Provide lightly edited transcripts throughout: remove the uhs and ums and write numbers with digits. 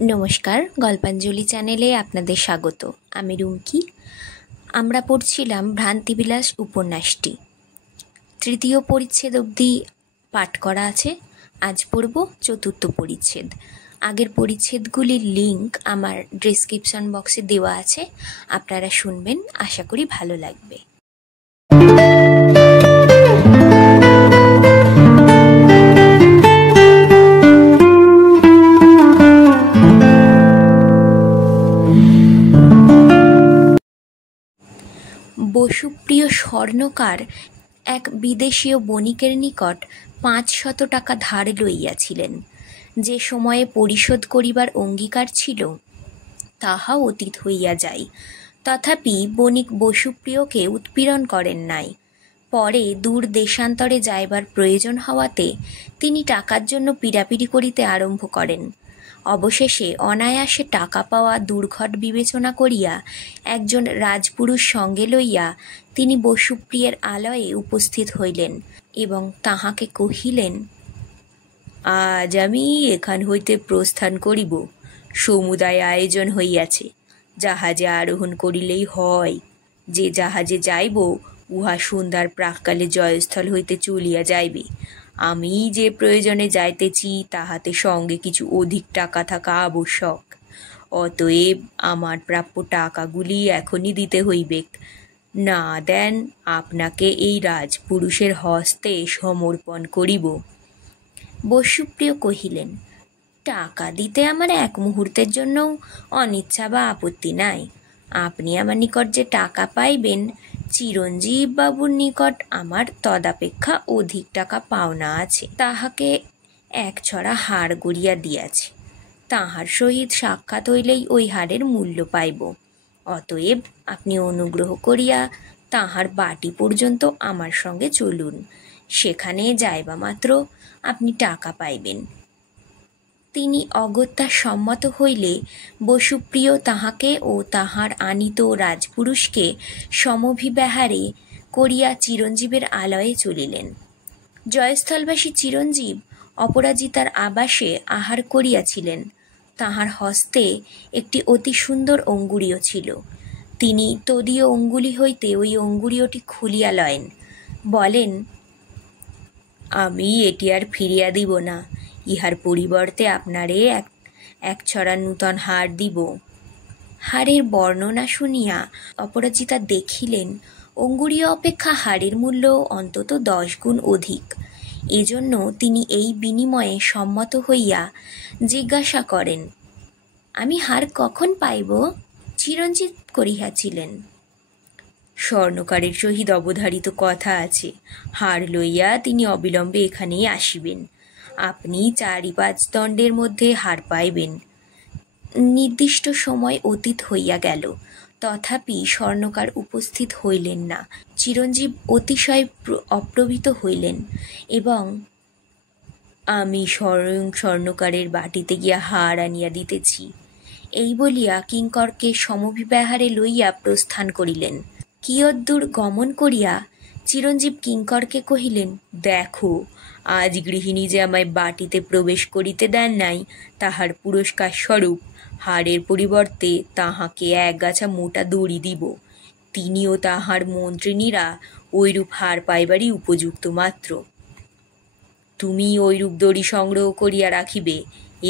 নমস্কার, গল্পাঞ্জলি চ্যানেলে আপনাদের স্বাগত। আমি রুমকি। আমরা পড়ছিলাম ভ্রান্তিবিলাস উপন্যাসটি। তৃতীয় পরিচ্ছেদ অবধি পাঠ করা আছে। আজ পড়ব চতুর্থ পরিচ্ছেদ। আগের পরিচ্ছেদগুলির লিঙ্ক আমার ডেসক্রিপশন বক্সে দেওয়া আছে, আপনারা শুনবেন। আশা করি ভালো লাগবে। বসুপ্রিয় স্বর্ণকার এক বিদেশীয় বণিকের নিকট 500 টাকা ধার লইয়াছিলেন। যে সময়ে পরিশোধ করিবার অঙ্গীকার ছিল তাহা অতীত হইয়া যায়। তথাপি বণিক বসুপ্রিয়কে উৎপীড়ন করেন নাই। পরে দূর দেশান্তরে যাইবার প্রয়োজন হওয়াতে তিনি টাকার জন্য পীড়াপিড়ি করিতে আরম্ভ করেন। অবশেষে অনায়াসে টাকা পাওয়া দুর্ঘট বিবেচনা করিয়া একজন রাজপুরুষ সঙ্গে লইয়া তিনি বসুপ্রিয়ের আলয়ে উপস্থিত হইলেন এবং তাহাকে কহিলেন, আজ আমি এখান হইতে প্রস্থান করিব। সমুদায় আয়োজন হইয়াছে, জাহাজে আরোহণ করিলেই হয়। যে জাহাজে যাইব উহা সন্ধ্যার প্রাক্কালে জয়স্থল হইতে চলিয়া যাইবে। আমি যে প্রয়োজনে যাইতেছি তাহাতে সঙ্গে কিছু অধিক টাকা থাকা আবশ্যক। অতএব আমার প্রাপ্য টাকাগুলি এখনই দিতে হইবে। না দেন আপনাকে এই রাজপুরুষের হস্তে সমর্পণ করিব। বসুপ্রিয় কহিলেন, টাকা দিতে আমার এক মুহূর্তের জন্যও অনিচ্ছা বা আপত্তি নাই। আপনি আমার নিকট যে টাকা পাইবেন, চিরঞ্জীব বাবুর নিকট আমার তদাপেক্ষা অধিক টাকা পাওনা আছে। তাহাকে এক ছড়া হার গড়িয়া দিয়াছে। তাহার সহিত সাক্ষাৎ হইলেই ওই হারের মূল্য পাইব। অতএব আপনি অনুগ্রহ করিয়া তাহার বাটি পর্যন্ত আমার সঙ্গে চলুন। সেখানে যাইবা মাত্র আপনি টাকা পাইবেন। তিনি অগত্যা সম্মত হইলে বসুপ্রিয় তাহাকে ও তাহার আনিত রাজপুরুষকে সমভিব্যাহারে করিয়া চিরঞ্জীবের আলয়ে চলিলেন। জয়স্থলবাসী চিরঞ্জীব অপরাজিতার আবাসে আহার করিয়াছিলেন। তাহার হস্তে একটি অতি সুন্দর অঙ্গুরীয় ছিল। তিনি তদীয় অঙ্গুলি হইতে ওই অঙ্গুরীয়টি খুলিয়া লয়েন। বলেন, আমি এটি আর ফিরিয়া দিব না। ইহার পরিবর্তে আপনারে এক ছড়া নূতন হার দিব। হারের বর্ণনা শুনিয়া অপরাজিতা দেখিলেন অঙ্গুরীয় অপেক্ষা হারের মূল্য অন্তত 10 গুণ অধিক। এজন্য তিনি এই বিনিময়ে সম্মত হইয়া জিজ্ঞাসা করেন, আমি হার কখন পাইব? চিরঞ্জীব করিয়াছিলেন, স্বর্ণকারের সহিত অবধারিত কথা আছে। হার লইয়া তিনি অবিলম্বে এখানেই আসিবেন। আপনি 4-5 দণ্ডের মধ্যে হার পাইবেন। নির্দিষ্ট সময় অতীত হইয়া গেল, তথাপি স্বর্ণকার উপস্থিত হইলেন না। চিরঞ্জীব অতিশয় অপ্রবিত হইলেন এবং আমি স্বয়ং স্বর্ণকারের বাটিতে গিয়া হার আনিয়া দিতেছি এই বলিয়া কিঙ্করকে সমভিব্যাহারে লইয়া প্রস্থান করিলেন। কিয়দ্দূর গমন করিয়া চিরঞ্জীব কিঙ্করকে কহিলেন, দেখো, আজ গৃহিণী যে আমায় বাটিতে প্রবেশ করিতে দেন নাই, তাহার পুরস্কার স্বরূপ হারের পরিবর্তে তাহাকে এক গাছা মোটা দড়ি দিব। তিনিও তাহার মন্ত্রিণীরা ঐরূপ হার পাইবারই উপযুক্ত মাত্র। তুমি ঐরূপ দড়ি সংগ্রহ করিয়া রাখিবে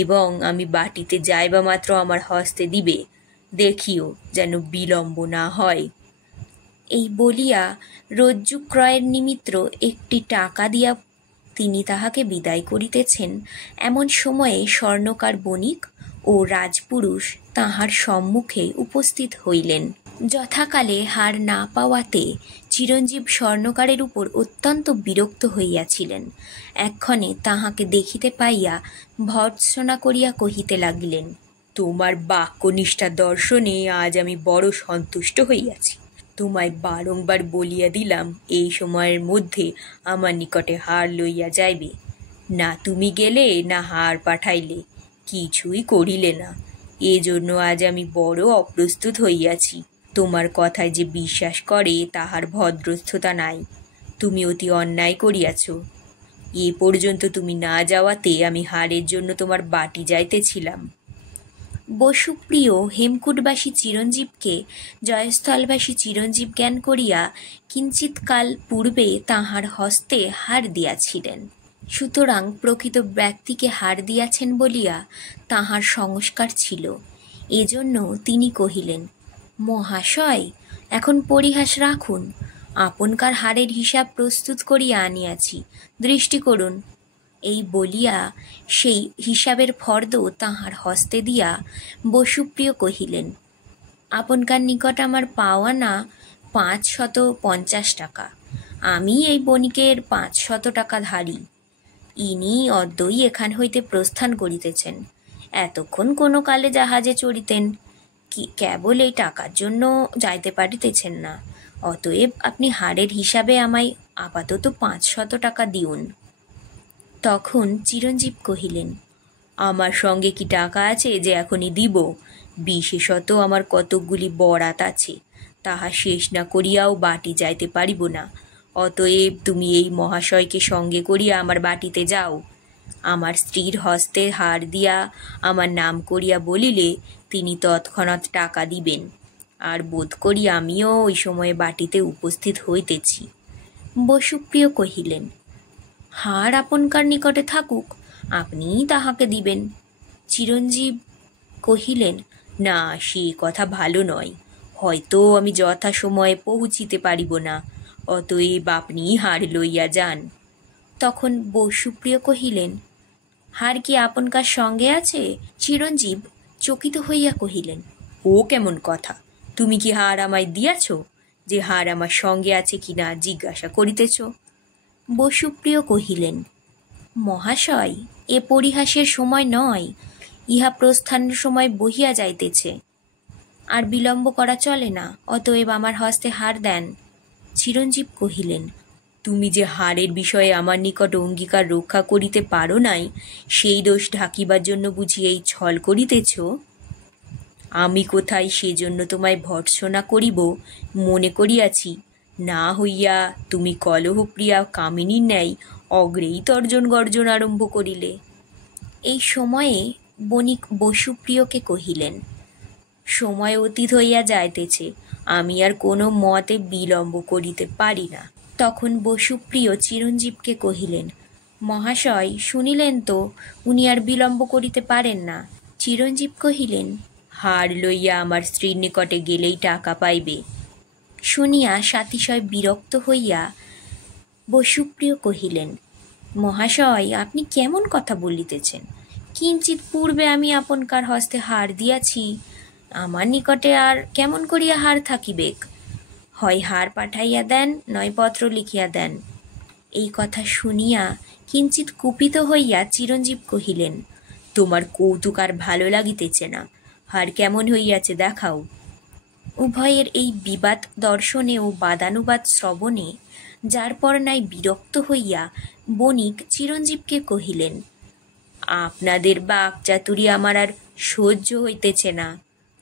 এবং আমি বাটিতে যাইবা মাত্র আমার হস্তে দিবে। দেখিও যেন বিলম্ব না হয়। এই বলিয়া রজ্জু ক্রয়ের নিমিত্ত একটি টাকা দিয়া তিনি তাহাকে বিদায় করিতেছেন। এমন সময়ে স্বর্ণকার বণিক ও রাজপুরুষ তাহার সম্মুখে উপস্থিত হইলেন। যথাকালে হার না পাওয়াতে চিরঞ্জীব স্বর্ণকারের উপর অত্যন্ত বিরক্ত হইয়াছিলেন। এক্ষণে তাহাকে দেখিতে পাইয়া ভর্ৎসনা করিয়া কহিতে লাগিলেন, তোমার বাক্যনিষ্ঠা দর্শনে আজ আমি বড় সন্তুষ্ট হইয়াছি। তোমায় বারংবার বলিয়া দিলাম এই সময়ের মধ্যে আমার নিকটে হার লইয়া যাইবে। না তুমি গেলে, না হার পাঠাইলে, কিছুই করিলে না। এজন্য আজ আমি বড় অপ্রস্তুত হইয়াছি। তোমার কথায় যে বিশ্বাস করে তাহার ভদ্রস্থতা নাই। তুমি অতি অন্যায় করিয়াছ। এ পর্যন্ত তুমি না যাওয়াতে আমি হারের জন্য তোমার বাটি যাইতেছিলাম। বসুপ্রিয় হেমকূটবাসী চিরঞ্জীবকে জয়স্থলবাসী চিরঞ্জীব জ্ঞান করিয়া কিঞ্চিৎকাল পূর্বে তাঁহার হস্তে হার দিয়াছিলেন। সুতরাং প্রকৃত ব্যক্তিকে হার দিয়াছেন বলিয়া তাঁহার সংস্কার ছিল। এজন্য তিনি কহিলেন, মহাশয়, এখন পরিহাস রাখুন, আপনকার হারের হিসাব প্রস্তুত করিয়া আনিয়াছি, দৃষ্টি করুন। এই বলিয়া সেই হিসাবের ফর্দ তাঁহার হস্তে দিয়া বসুপ্রিয় কহিলেন, আপনকার নিকট আমার পাওয়ানা 550 টাকা। আমি এই বণিকের 500 টাকা ধারি। ইনি অদ্যই এখান হইতে প্রস্থান করিতেছেন। এতক্ষণ কোনো কালে জাহাজে চড়িতেন, কেবল এই টাকার জন্য যাইতে পারিতেছেন না। অতএব আপনি হারের হিসাবে আমায় আপাতত 500 টাকা দিউন। তখন চিরঞ্জীব কহিলেন, আমার সঙ্গে কি টাকা আছে যে এখনই দিব? বিশেষত আমার কতকগুলি বরাত আছে, তাহা শেষ না করিয়াও বাটি যাইতে পারিব না। অতএব তুমি এই মহাশয়কে সঙ্গে করিয়া আমার বাটিতে যাও। আমার স্ত্রীর হস্তে হার দিয়া আমার নাম করিয়া বলিলে তিনি তৎক্ষণাৎ টাকা দিবেন। আর বোধ করি আমিও ওই সময়ে বাটিতে উপস্থিত হইতেছি। বসুপ্রিয় কহিলেন, হার আপনকার নিকটে থাকুক, আপনিই তাহাকে দিবেন। চিরঞ্জীব কহিলেন, না, সে কথা ভালো নয়, হয়তো আমি যথাসময়ে পৌঁছিতে পারিব না, অতএব আপনিই হার লইয়া যান। তখন বসুপ্রিয় কহিলেন, হার কি আপনকার সঙ্গে আছে? চিরঞ্জীব চকিত হইয়া কহিলেন, ও কেমন কথা? তুমি কি হার আমায় দিয়াছ? যে হার আমার সঙ্গে আছে কিনা জিজ্ঞাসা করিতেছ? বসুপ্রিয় কহিলেন, মহাশয়, এ পরিহাসের সময় নয়, ইহা প্রস্থানের সময় বহিয়া যাইতেছে, আর বিলম্ব করা চলে না, অতএব আমার হস্তে হার দেন। চিরঞ্জীব কহিলেন, তুমি যে হারের বিষয়ে আমার নিকট অঙ্গীকার রক্ষা করিতে পারো নাই, সেই দোষ ঢাকিবার জন্য বুঝি এই ছল করিতেছ? আমি কোথায় সেজন্য তোমায় ভর্ৎসনা করিব মনে করিয়াছি, না হইয়া তুমি কলহপ্রিয়া কামিনীর ন্যায় অগ্রেই তর্জন গর্জন আরম্ভ করিলে। এই সময়ে বণিক বসুপ্রিয়কে কহিলেন, সময় অতীত হইয়া যাইতেছে, আমি আর কোনো মতে বিলম্ব করিতে পারি না। তখন বসুপ্রিয় চিরঞ্জীবকে কহিলেন, মহাশয়, শুনিলেন তো, উনি আর বিলম্ব করিতে পারেন না। চিরঞ্জীব কহিলেন, হার লইয়া আমার স্ত্রীর নিকটে গেলেই টাকা পাইবে। শুনিয়া সাতিশয় বিরক্ত হইয়া বসুপ্রিয় কহিলেন, মহাশয়, আপনি কেমন কথা বলিতেছেন? কিঞ্চিৎ পূর্বে আমি আপনকার হস্তে হার দিয়াছি, আমার নিকটে আর কেমন করিয়া হার থাকিবেক? হয় হার পাঠাইয়া দেন, নয় পত্র লিখিয়া দেন। এই কথা শুনিয়া কিঞ্চিৎ কুপিত হইয়া চিরঞ্জীব কহিলেন, তোমার কৌতুক আর ভালো লাগিতেছে না, হার কেমন হইয়াছে দেখাও। উভয়ের এই বিবাদ দর্শনে ও বাদানুবাদ শ্রবণে যার পর নাই বিরক্ত হইয়া বণিক চিরঞ্জীবকে কহিলেন, আপনাদের বাকচাতুরি আমার আর সহ্য হইতেছে না।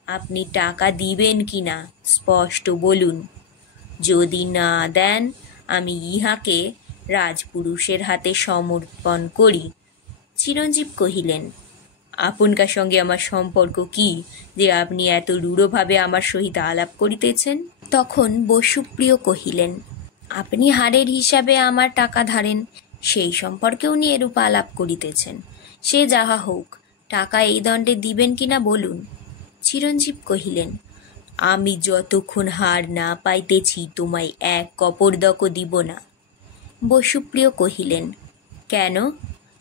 আপনি টাকা দিবেন কি না স্পষ্ট বলুন। যদি না দেন, আমি ইহাকে রাজপুরুষের হাতে সমর্পণ করি। চিরঞ্জীব কহিলেন, আপনকার সঙ্গে আমার সম্পর্ক কি যে আপনি এত রূঢ়ভাবে আমার সহিত আলাপ করিতেছেন? তখন বসুপ্রিয় কহিলেন, আপনি হারের হিসাবে আমার টাকা ধারেন, সেই সম্পর্কে উনি এরূপ আলাপ করিতেছেন। সে যাহা হোক, টাকা এই দণ্ডে দিবেন কিনা বলুন। চিরঞ্জীব কহিলেন, আমি যতক্ষণ হার না পাইতেছি তোমায় এক কপর্দকও দিব না। বসুপ্রিয় কহিলেন, কেন?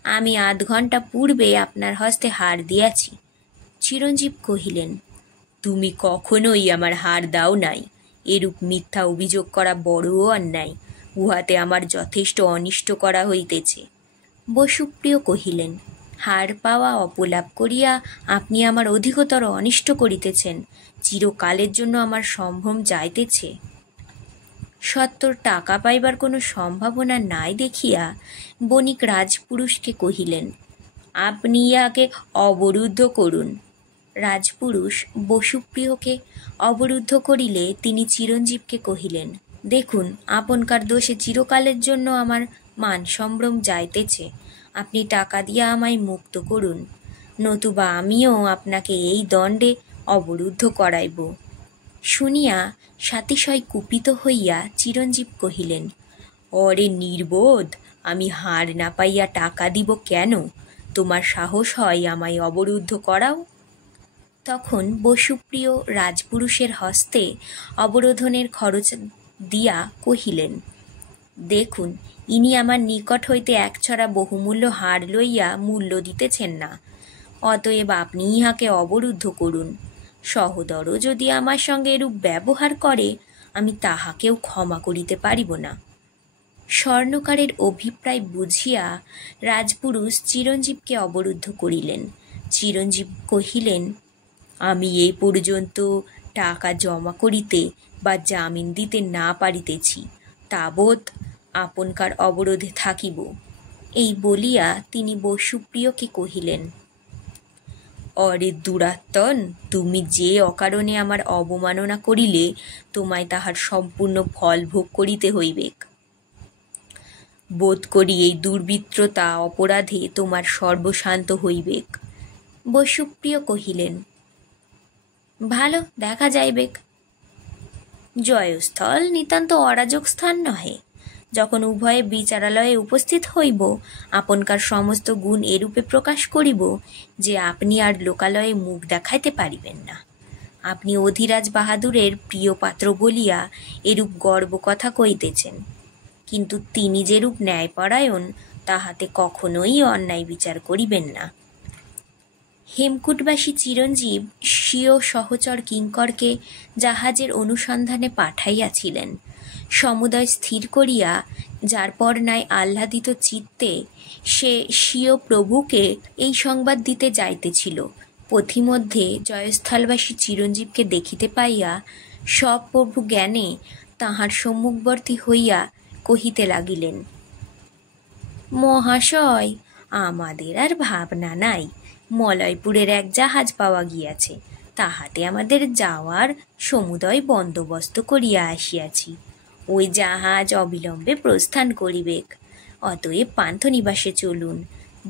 আমি আধ ঘণ্টা পূর্বে আপনার হস্তে হার দিয়াছি। চিরঞ্জীব কহিলেন, তুমি কখনোই আমার হার দাও নাই, এরূপ মিথ্যা অভিযোগ করা বড়ও অন্যায়, উহাতে আমার যথেষ্ট অনিষ্ট করা হইতেছে। বসুপ্রিয় কহিলেন, হার পাওয়া অপলাপ করিয়া আপনি আমার অধিকতর অনিষ্ট করিতেছেন, চিরকালের জন্য আমার সম্ভ্রম যাইতেছে। সত্তর টাকা পাইবার কোনো সম্ভাবনা নাই দেখিয়া বণিক রাজপুরুষকে কহিলেন, আপনি ইহাকে অবরুদ্ধ করুন। রাজপুরুষ বসুপ্রিয়কে অবরুদ্ধ করিলে তিনি চিরঞ্জীবকে কহিলেন, দেখুন, আপনকার দোষে চিরকালের জন্য আমার মান সম্ভ্রম যাইতেছে, আপনি টাকা দিয়া আমায় মুক্ত করুন। নতুবা আমিও আপনাকে এই দণ্ডে অবরুদ্ধ করাইব। শুনিয়া সাতিশয় কুপিত হইয়া চিরঞ্জীব কহিলেন, অরে নির্বোধ, আমি হার না পাইয়া টাকা দিব কেন? তোমার সাহস হয় আমায় অবরুদ্ধ করাও? তখন বসুপ্রিয় রাজপুরুষের হস্তে অবরোধনের খরচ দিয়া কহিলেন, দেখুন, ইনি আমার নিকট হইতে একছড়া বহুমূল্য হার লইয়া মূল্য দিতেছেন না, অতএব আপনি ইহাকে অবরুদ্ধ করুন। সহোদরও যদি আমার সঙ্গে এরূপ ব্যবহার করে, আমি তাহাকেও ক্ষমা করিতে পারিব না। স্বর্ণকারের অভিপ্রায় বুঝিয়া রাজপুরুষ চিরঞ্জীবকে অবরুদ্ধ করিলেন। চিরঞ্জীব কহিলেন, আমি এই পর্যন্ত টাকা জমা করিতে বা জামিন দিতে না পারিতেছি, তাবৎ আপনকার অবরোধে থাকিব। এই বলিয়া তিনি বসুপ্রিয়কে কহিলেন, অরে দুরাত্মন, তুমি যে অকারণে আমার অবমাননা করিলে, তোমায় তাহার সম্পূর্ণ ফল ভোগ করিতে হইবেক। বোধ করি এই দুর্বৃত্ততা অপরাধে তোমার সর্বশান্ত হইবেক। বসুপ্রিয় কহিলেন, ভালো, দেখা যাইবেক। জয়স্থল নিতান্ত অরাজক স্থান নহে। যখন উভয়ে বিচারালয়ে উপস্থিত হইব, আপনকার সমস্ত গুণ এরূপে প্রকাশ করিব যে আপনি আর লোকালয়ে মুখ দেখাইতে পারিবেন না। আপনি অধিরাজ বাহাদুরের প্রিয় পাত্র বলিয়া এরূপ গর্ব কথা কইতেছেন, কিন্তু তিনি যেরূপ ন্যায়পরায়ণ, তাহাতে কখনোই অন্যায় বিচার করিবেন না। হেমকূটবাসী চিরঞ্জীব স্বীয় সহচর কিঙ্করকে জাহাজের অনুসন্ধানে পাঠাইয়াছিলেন। সমুদয় স্থির করিয়া যার পর নাই আহ্লাদিত চিত্তে সে স্বীয় প্রভুকে এই সংবাদ দিতে যাইতেছিল। পথিমধ্যে জয়স্থলবাসী চিরঞ্জীবকে দেখিতে পাইয়া সপ্রভু জ্ঞানে তাহার সম্মুখবর্তী হইয়া কহিতে লাগিলেন, মহাশয়, আমাদের আর ভাবনা নাই। মলয়পুরের এক জাহাজ পাওয়া গিয়াছে, তাহাতে আমাদের যাওয়ার সমুদয় বন্দোবস্ত করিয়া আসিয়াছি। ওই জাহাজ অবিলম্বে প্রস্থান করিবেক। অতএব পান্থনিবাসে চলুন।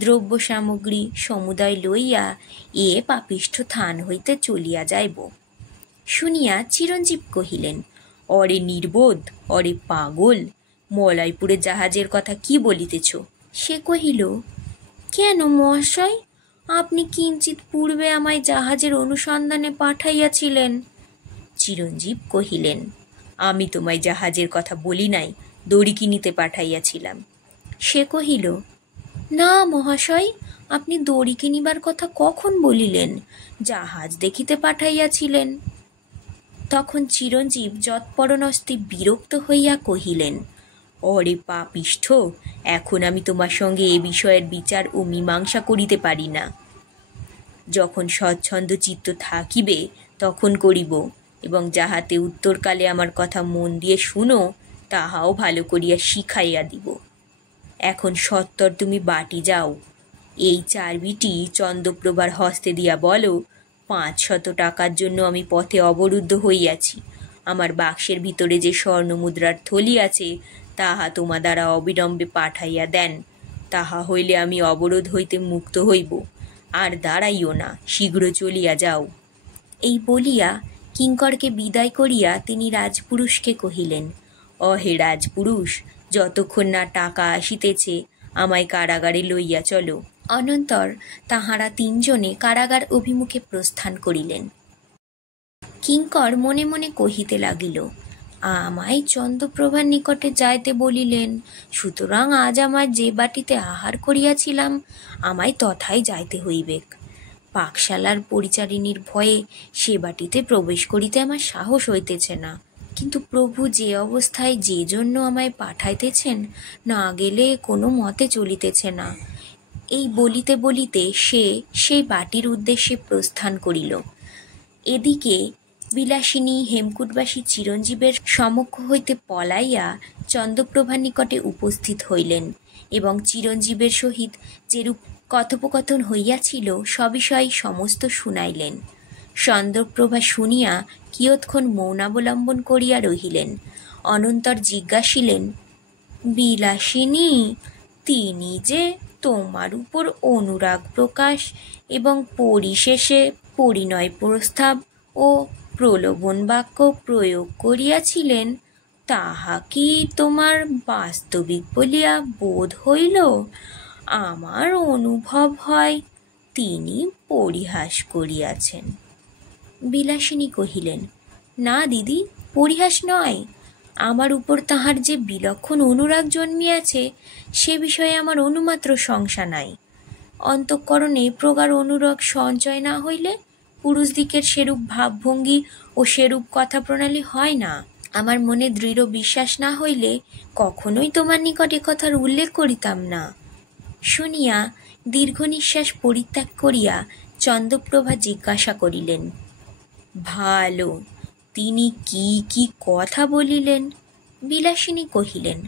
দ্রব্য সামগ্রী সমুদয় লইয়া এ পাপিষ্ঠ থান হইতে চলিয়া যাইব। শুনিয়া চিরঞ্জীব কহিলেন, অরে নির্বোধ, অরে পাগল, মলয়পুরের জাহাজের কথা কি বলিতেছ? সে কহিল, কেন মহাশয়, আপনি কিঞ্চিৎ পূর্বে আমায় জাহাজের অনুসন্ধানে পাঠাইয়াছিলেন। চিরঞ্জীব কহিলেন, আমি তোমায় জাহাজের কথা বলি নাই, দড়ি কিনিতে পাঠাইয়াছিলাম। সে কহিল, না মহাশয়, আপনি দড়ি কিনিবার কথা কখন বলিলেন? জাহাজ দেখিতে পাঠাইয়াছিলেন। তখন চিরঞ্জীব যৎপরণস্তে বিরক্ত হইয়া কহিলেন, অরে পাপিষ্ঠ, এখন আমি তোমার সঙ্গে এ বিষয়ের বিচার ও মীমাংসা করিতে পারি না। যখন স্বচ্ছন্দ চিত্ত থাকিবে তখন করিব, এবং যাহাতে উত্তরকালে আমার কথা মন দিয়ে শুনো, তাহাও ভালো করিয়া শিখাইয়া দিব। এখন সত্বর তুমি বাটি যাও, এই চারবিটি চন্দ্রপ্রভার হস্তে দিয়া বলো, 500 টাকার জন্য আমি পথে অবরুদ্ধ হইয়াছি। আমার বাক্সের ভিতরে যে স্বর্ণমুদ্রার থলি আছে, তাহা তোমা দ্বারা অবিলম্বে পাঠাইয়া দেন। তাহা হইলে আমি অবরোধ হইতে মুক্ত হইব। আর দাঁড়াইও না, শীঘ্র চলিয়া যাও। এই বলিয়া কিঙ্করকে বিদায় করিয়া তিনি রাজপুরুষকে কহিলেন, অহে রাজপুরুষ, যতক্ষণ না টাকা আসিতেছে আমায় কারাগারে লইয়া চলো। অনন্তর তাহারা 3 জনে কারাগার অভিমুখে প্রস্থান করিলেন। কিঙ্কর মনে মনে কহিতে লাগিল, আমায় চন্দ্রপ্রভার নিকটে যাইতে বলিলেন, সুতরাং আজ আমার যে বাটিতে আহার করিয়াছিলাম, আমায় তথায় যাইতে হইবেক। পাকশালার পরিচারিণীর ভয়ে সে বাটিতে প্রবেশ করিতে আমার সাহস হইতেছে না। কিন্তু প্রভু যে অবস্থায় যে জন্য আমায় পাঠাইতেছেন, না গেলে কোনো মতে চলিতেছে না। এই বলিতে বলিতে সে সেই বাটির উদ্দেশ্যে প্রস্থান করিল। এদিকে বিলাসিনী হেমকূটবাসী চিরঞ্জীবের সমক্ষ হইতে পলাইয়া চন্দ্রপ্রভার নিকটে উপস্থিত হইলেন, এবং চিরঞ্জীবের সহিত যেরূপ কথোপকথন হইয়াছিল সবিষয় সমস্ত শুনাইলেন। চন্দ্রপ্রভা শুনিয়া কিয়ৎক্ষণ মৌনাবলম্বন করিয়া রহিলেন। অনন্তর জিজ্ঞাসিলেন, বিলাসিনী, তিনি যে তোমার উপর অনুরাগ প্রকাশ এবং পরিশেষে পরিণয় প্রস্তাব ও প্রলোভন বাক্য প্রয়োগ করিয়াছিলেন, তাহা কি তোমার বাস্তবিক বলিয়া বোধ হইল? আমার অনুভব হয় তিনি পরিহাস করিয়াছেন। বিলাসিনী কহিলেন, না দিদি, পরিহাস নয়। আমার উপর তাহার যে বিলক্ষণ অনুরাগ জন্মিয়াছে সে বিষয়ে আমার অনুমাত্র সংশয় নাই। অন্তঃকরণে প্রগাঢ় অনুরাগ সঞ্চয় না হইলে পুরুষদিকের সেরূপ ভাবভঙ্গি ও সেরূপ কথা প্রণালী হয় না। আমার মনে দৃঢ় বিশ্বাস না হইলে কখনোই তোমার নিকটে কথার উল্লেখ করিতাম না। শুনিয়া দীর্ঘ নিঃশ্বাস পরিত্যাগ করিয়া চন্দ্রপ্রভা জিজ্ঞাসা করিলেন, ভালো, তিনি কি কি কথা বলিলেন? বিলাসিনী কহিলেন,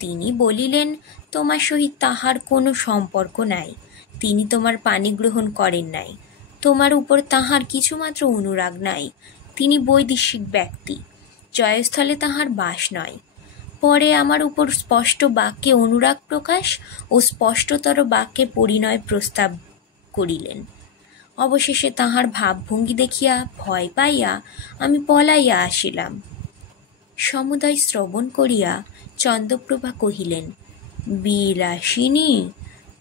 তিনি বলিলেন, তোমার সহিত তাহার কোনো সম্পর্ক নাই, তিনি তোমার পানি গ্রহণ করেন নাই, তোমার উপর তাহার কিছুমাত্র অনুরাগ নাই, তিনি বৈদেশিক ব্যক্তি, জয়স্থলে তাহার বাস নয়। পরে আমার উপর স্পষ্ট বাক্যে অনুরাগ প্রকাশ ও স্পষ্টতর বাক্যে পরিণয় প্রস্তাব করিলেন। অবশেষে তাহার ভাবভঙ্গি দেখিয়া ভয় পাইয়া আমি পলাইয়া আসিলাম। সমুদয় শ্রবণ করিয়া চন্দ্রপ্রভা কহিলেন, বিলাসিনী,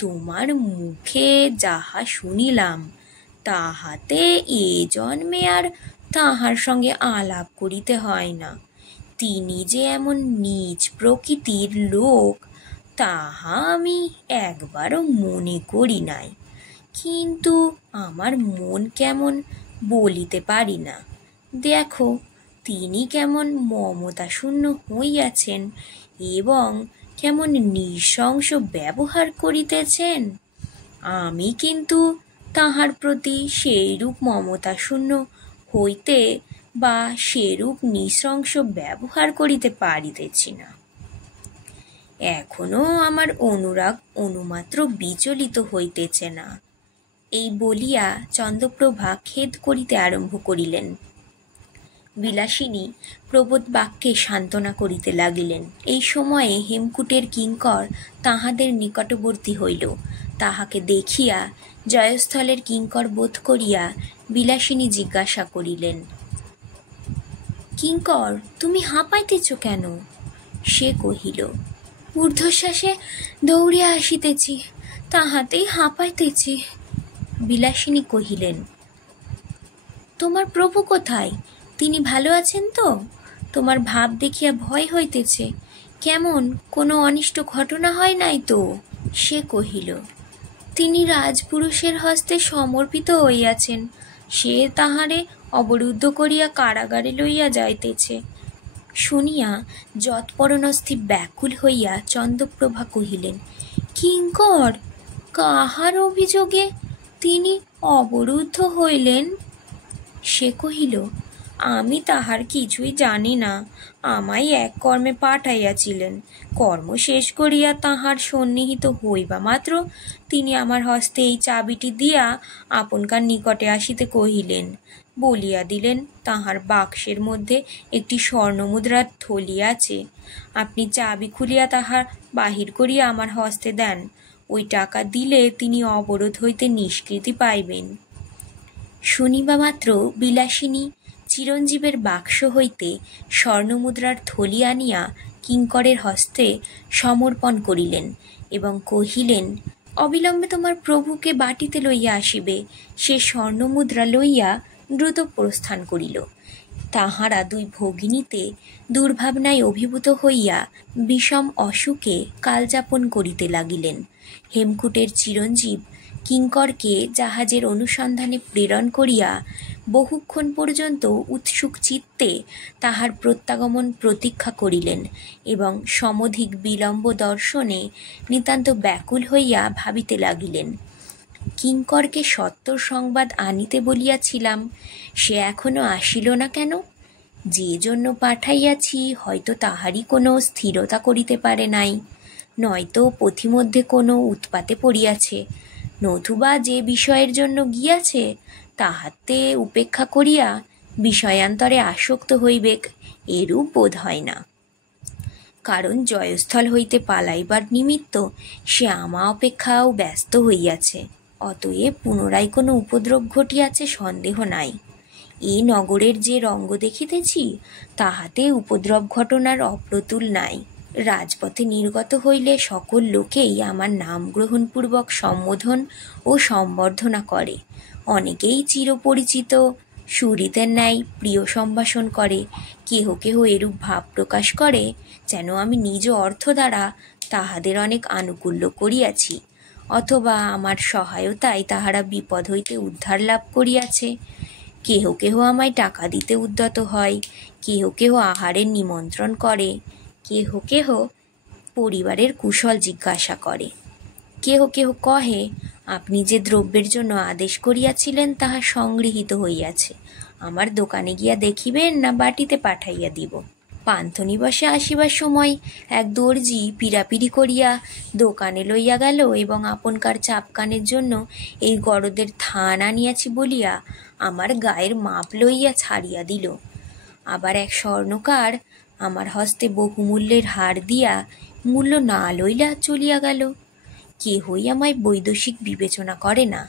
তোমার মুখে যাহা শুনিলাম তাহাতে এ জন্মে আর তাহার সঙ্গে আলাপ করিতে হয় না। তিনি যে এমন নীচ প্রকৃতির লোক তাহা আমি একবারও মনে করি নাই, কিন্তু আমার মন কেমন বলিতে পারি না। দেখো তিনি কেমন মমতাশূন্য হইয়াছেন এবং কেমন নৃশংস ব্যবহার করিতেছেন। আমি কিন্তু তাহার প্রতি সেইরূপ মমতাশূন্য হইতে বা সেরূপ নৃশংস ব্যবহার করিতে পারিতেছি না। এখনো আমার অনুরাগ অনুমাত্র বিচলিত হইতেছে না। এই বলিয়া চন্দ্রপ্রভা খেদ করিতে আরম্ভ করিলেন। বিলাসিনী প্রবোধ বাক্যে সান্ত্বনা করিতে লাগিলেন। এই সময়ে হেমকূটের কিঙ্কর তাহাদের নিকটবর্তী হইল। তাহাকে দেখিয়া জয়স্থলের কিঙ্কর বোধ করিয়া বিলাসিনী জিজ্ঞাসা করিলেন, কিঙ্কর, তুমি হাঁপাইতেছ কেন? সে কহিল, ঊর্ধ্বশ্বাসে দৌড়িয়া আসিতেছি, তাহাতেই হাঁপাইতেছি। বিলাসিনী কহিলেন, তোমার প্রভু কোথায়? তিনি ভালো আছেন তো? তোমার ভাব দেখিয়া ভয় হইতেছে, কেমন কোনো অনিষ্ট ঘটনা হয় নাই তো? সে কহিল, তিনি রাজপুরুষের হস্তে সমর্পিত হইয়াছেন, সে তাহারে অবরুদ্ধ করিয়া কারাগারে লইয়া যাইতেছে। শুনিয়া যৎপরণস্থি ব্যাকুল হইয়া চন্দ্রপ্রভা কহিলেন, কিঙ্কর, কাহার অভিযোগে তিনি অবরুদ্ধ হইলেন? সে কহিল, আমি তাহার কিছুই জানি না। আমায় এক কর্মে পাঠাইয়াছিলেন। কর্ম শেষ করিয়া তাহার সন্নিহিত হইবা মাত্র তিনি আমার হস্তে এই চাবিটি দিয়া আপনকার নিকটে আসিতে কহিলেন। বলিয়া দিলেন, তাহার বাক্সের মধ্যে একটি স্বর্ণমুদ্রার থলি আছে। আপনি চাবি খুলিয়া তাহার বাহির করিয়া আমার হস্তে দেন। ওই টাকা দিলে তিনি অবরোধ হইতে নিষ্কৃতি পাইবেন। শুনিবা মাত্র বিলাসিনী চিরঞ্জীবের বাক্স হইতে স্বর্ণমুদ্রার থলি আনিয়া কিঙ্করের হস্তে সমর্পণ করিলেন এবং কহিলেন, অবিলম্বে তোমার প্রভুকে বাটিতে লইয়া আসিবে। সে স্বর্ণমুদ্রা লইয়া দ্রুত প্রস্থান করিল। তাহারা দুই ভগিনীতে দুর্ভাবনায় অভিভূত হইয়া বিষম অসুখে কালযাপন করিতে লাগিলেন। হেমকূটের চিরঞ্জীব কিঙ্করকে জাহাজের অনুসন্ধানে প্রেরণ করিয়া বহুক্ষণ পর্যন্ত উৎসুক চিত্তে তাহার প্রত্যাগমন প্রতীক্ষা করিলেন এবং সমধিক বিলম্ব দর্শনে নিতান্ত ব্যাকুল হইয়া ভাবিতে লাগিলেন, কিঙ্করকে সত্বর সংবাদ আনিতে বলিয়াছিলাম, সে এখনো আসিল না কেন? যে জন্য পাঠাইয়াছি হয়তো তাহারই কোনো স্থিরতা করিতে পারে নাই, নয়তো পথিমধ্যে কোনো উৎপাতে পড়িয়াছে, নতুবা যে বিষয়ের জন্য গিয়াছে তাহাতে উপেক্ষা করিয়া বিষয়ান্তরে আসক্ত হইবেক, এরূপ বোধ হয় না। কারণ জয়স্থল হইতে পালাইবার নিমিত্ত সে আমা অপেক্ষাও ব্যস্ত হইয়াছে। অতএব পুনরায় কোনো উপদ্রব ঘটিয়াছে সন্দেহ নাই। এই নগরের যে রঙ্গ দেখিতেছি তাহাতে উপদ্রব ঘটনার অপ্রতুল নাই। রাজপথে নির্গত হইলে সকল লোকেই আমার নাম গ্রহণপূর্বক সম্বোধন ও সম্বর্ধনা করে। অনেকেই চিরপরিচিত সুহৃদের ন্যায় প্রিয় সম্ভাষণ করে। কেহ কেহ এরূপ ভাব প্রকাশ করে যেন আমি নিজ অর্থ দ্বারা তাহাদের অনেক আনুকূল্য করিয়াছি, অথবা আমার সহায়তায় তাহারা বিপদ হইতে উদ্ধার লাভ করিয়াছে। কেহ কেহ আমায় টাকা দিতে উদ্যত হয়, কেহ কেহ আহারের নিমন্ত্রণ করে, কেহ কেহ পরিবারের কুশল জিজ্ঞাসা করে। কেহ কেহ কহে, আপনি যে দ্রব্যের জন্য আদেশ করিয়াছিলেন তাহা সংগৃহীত হইয়াছে, আমার দোকানে গিয়া দেখিবেন না বাটিতে পাঠাইয়া দিব। পান্থনিবাসে আসিবার সময় এক দর্জি পিড়াপিড়ি করিয়া দোকানে লইয়া গেল এবং আপনকার চাপকানের জন্য এই গরদের থান আনিয়াছি বলিয়া আমার গায়ের মাপ লইয়া ছাড়িয়া দিল। আবার এক স্বর্ণকার আমার হস্তে বহুমূল্যের হার দিয়া মূল্য না লইলা চলিয়া গেল। কেহই আমায় বৈদেশিক বিবেচনা করে না,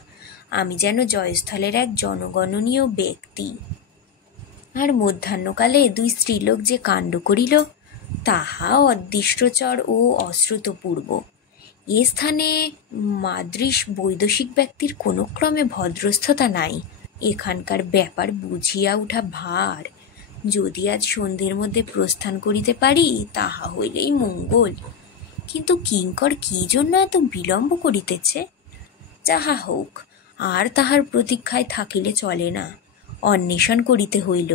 আমি যেন জয়স্থলের এক জনগণনীয় ব্যক্তি। আর মধ্যাহ্নকালে দুই স্ত্রীলোক যে কাণ্ড করিল তাহা অদৃষ্টচর ও অশ্রুতপূর্ব। এ স্থানে মাদৃশ বৈদেশিক ব্যক্তির কোনো ক্রমে ভদ্রস্থতা নাই। এখানকার ব্যাপার বুঝিয়া উঠা ভার। যদি আজ সন্ধ্যের মধ্যে প্রস্থান করিতে পারি তাহা হইলেই মঙ্গল। কিন্তু কিঙ্কর কি জন্য এত বিলম্ব করিতেছে? যাহা হোক, আর তাহার প্রতীক্ষায় থাকিলে চলে না, অন্বেষণ করিতে হইল।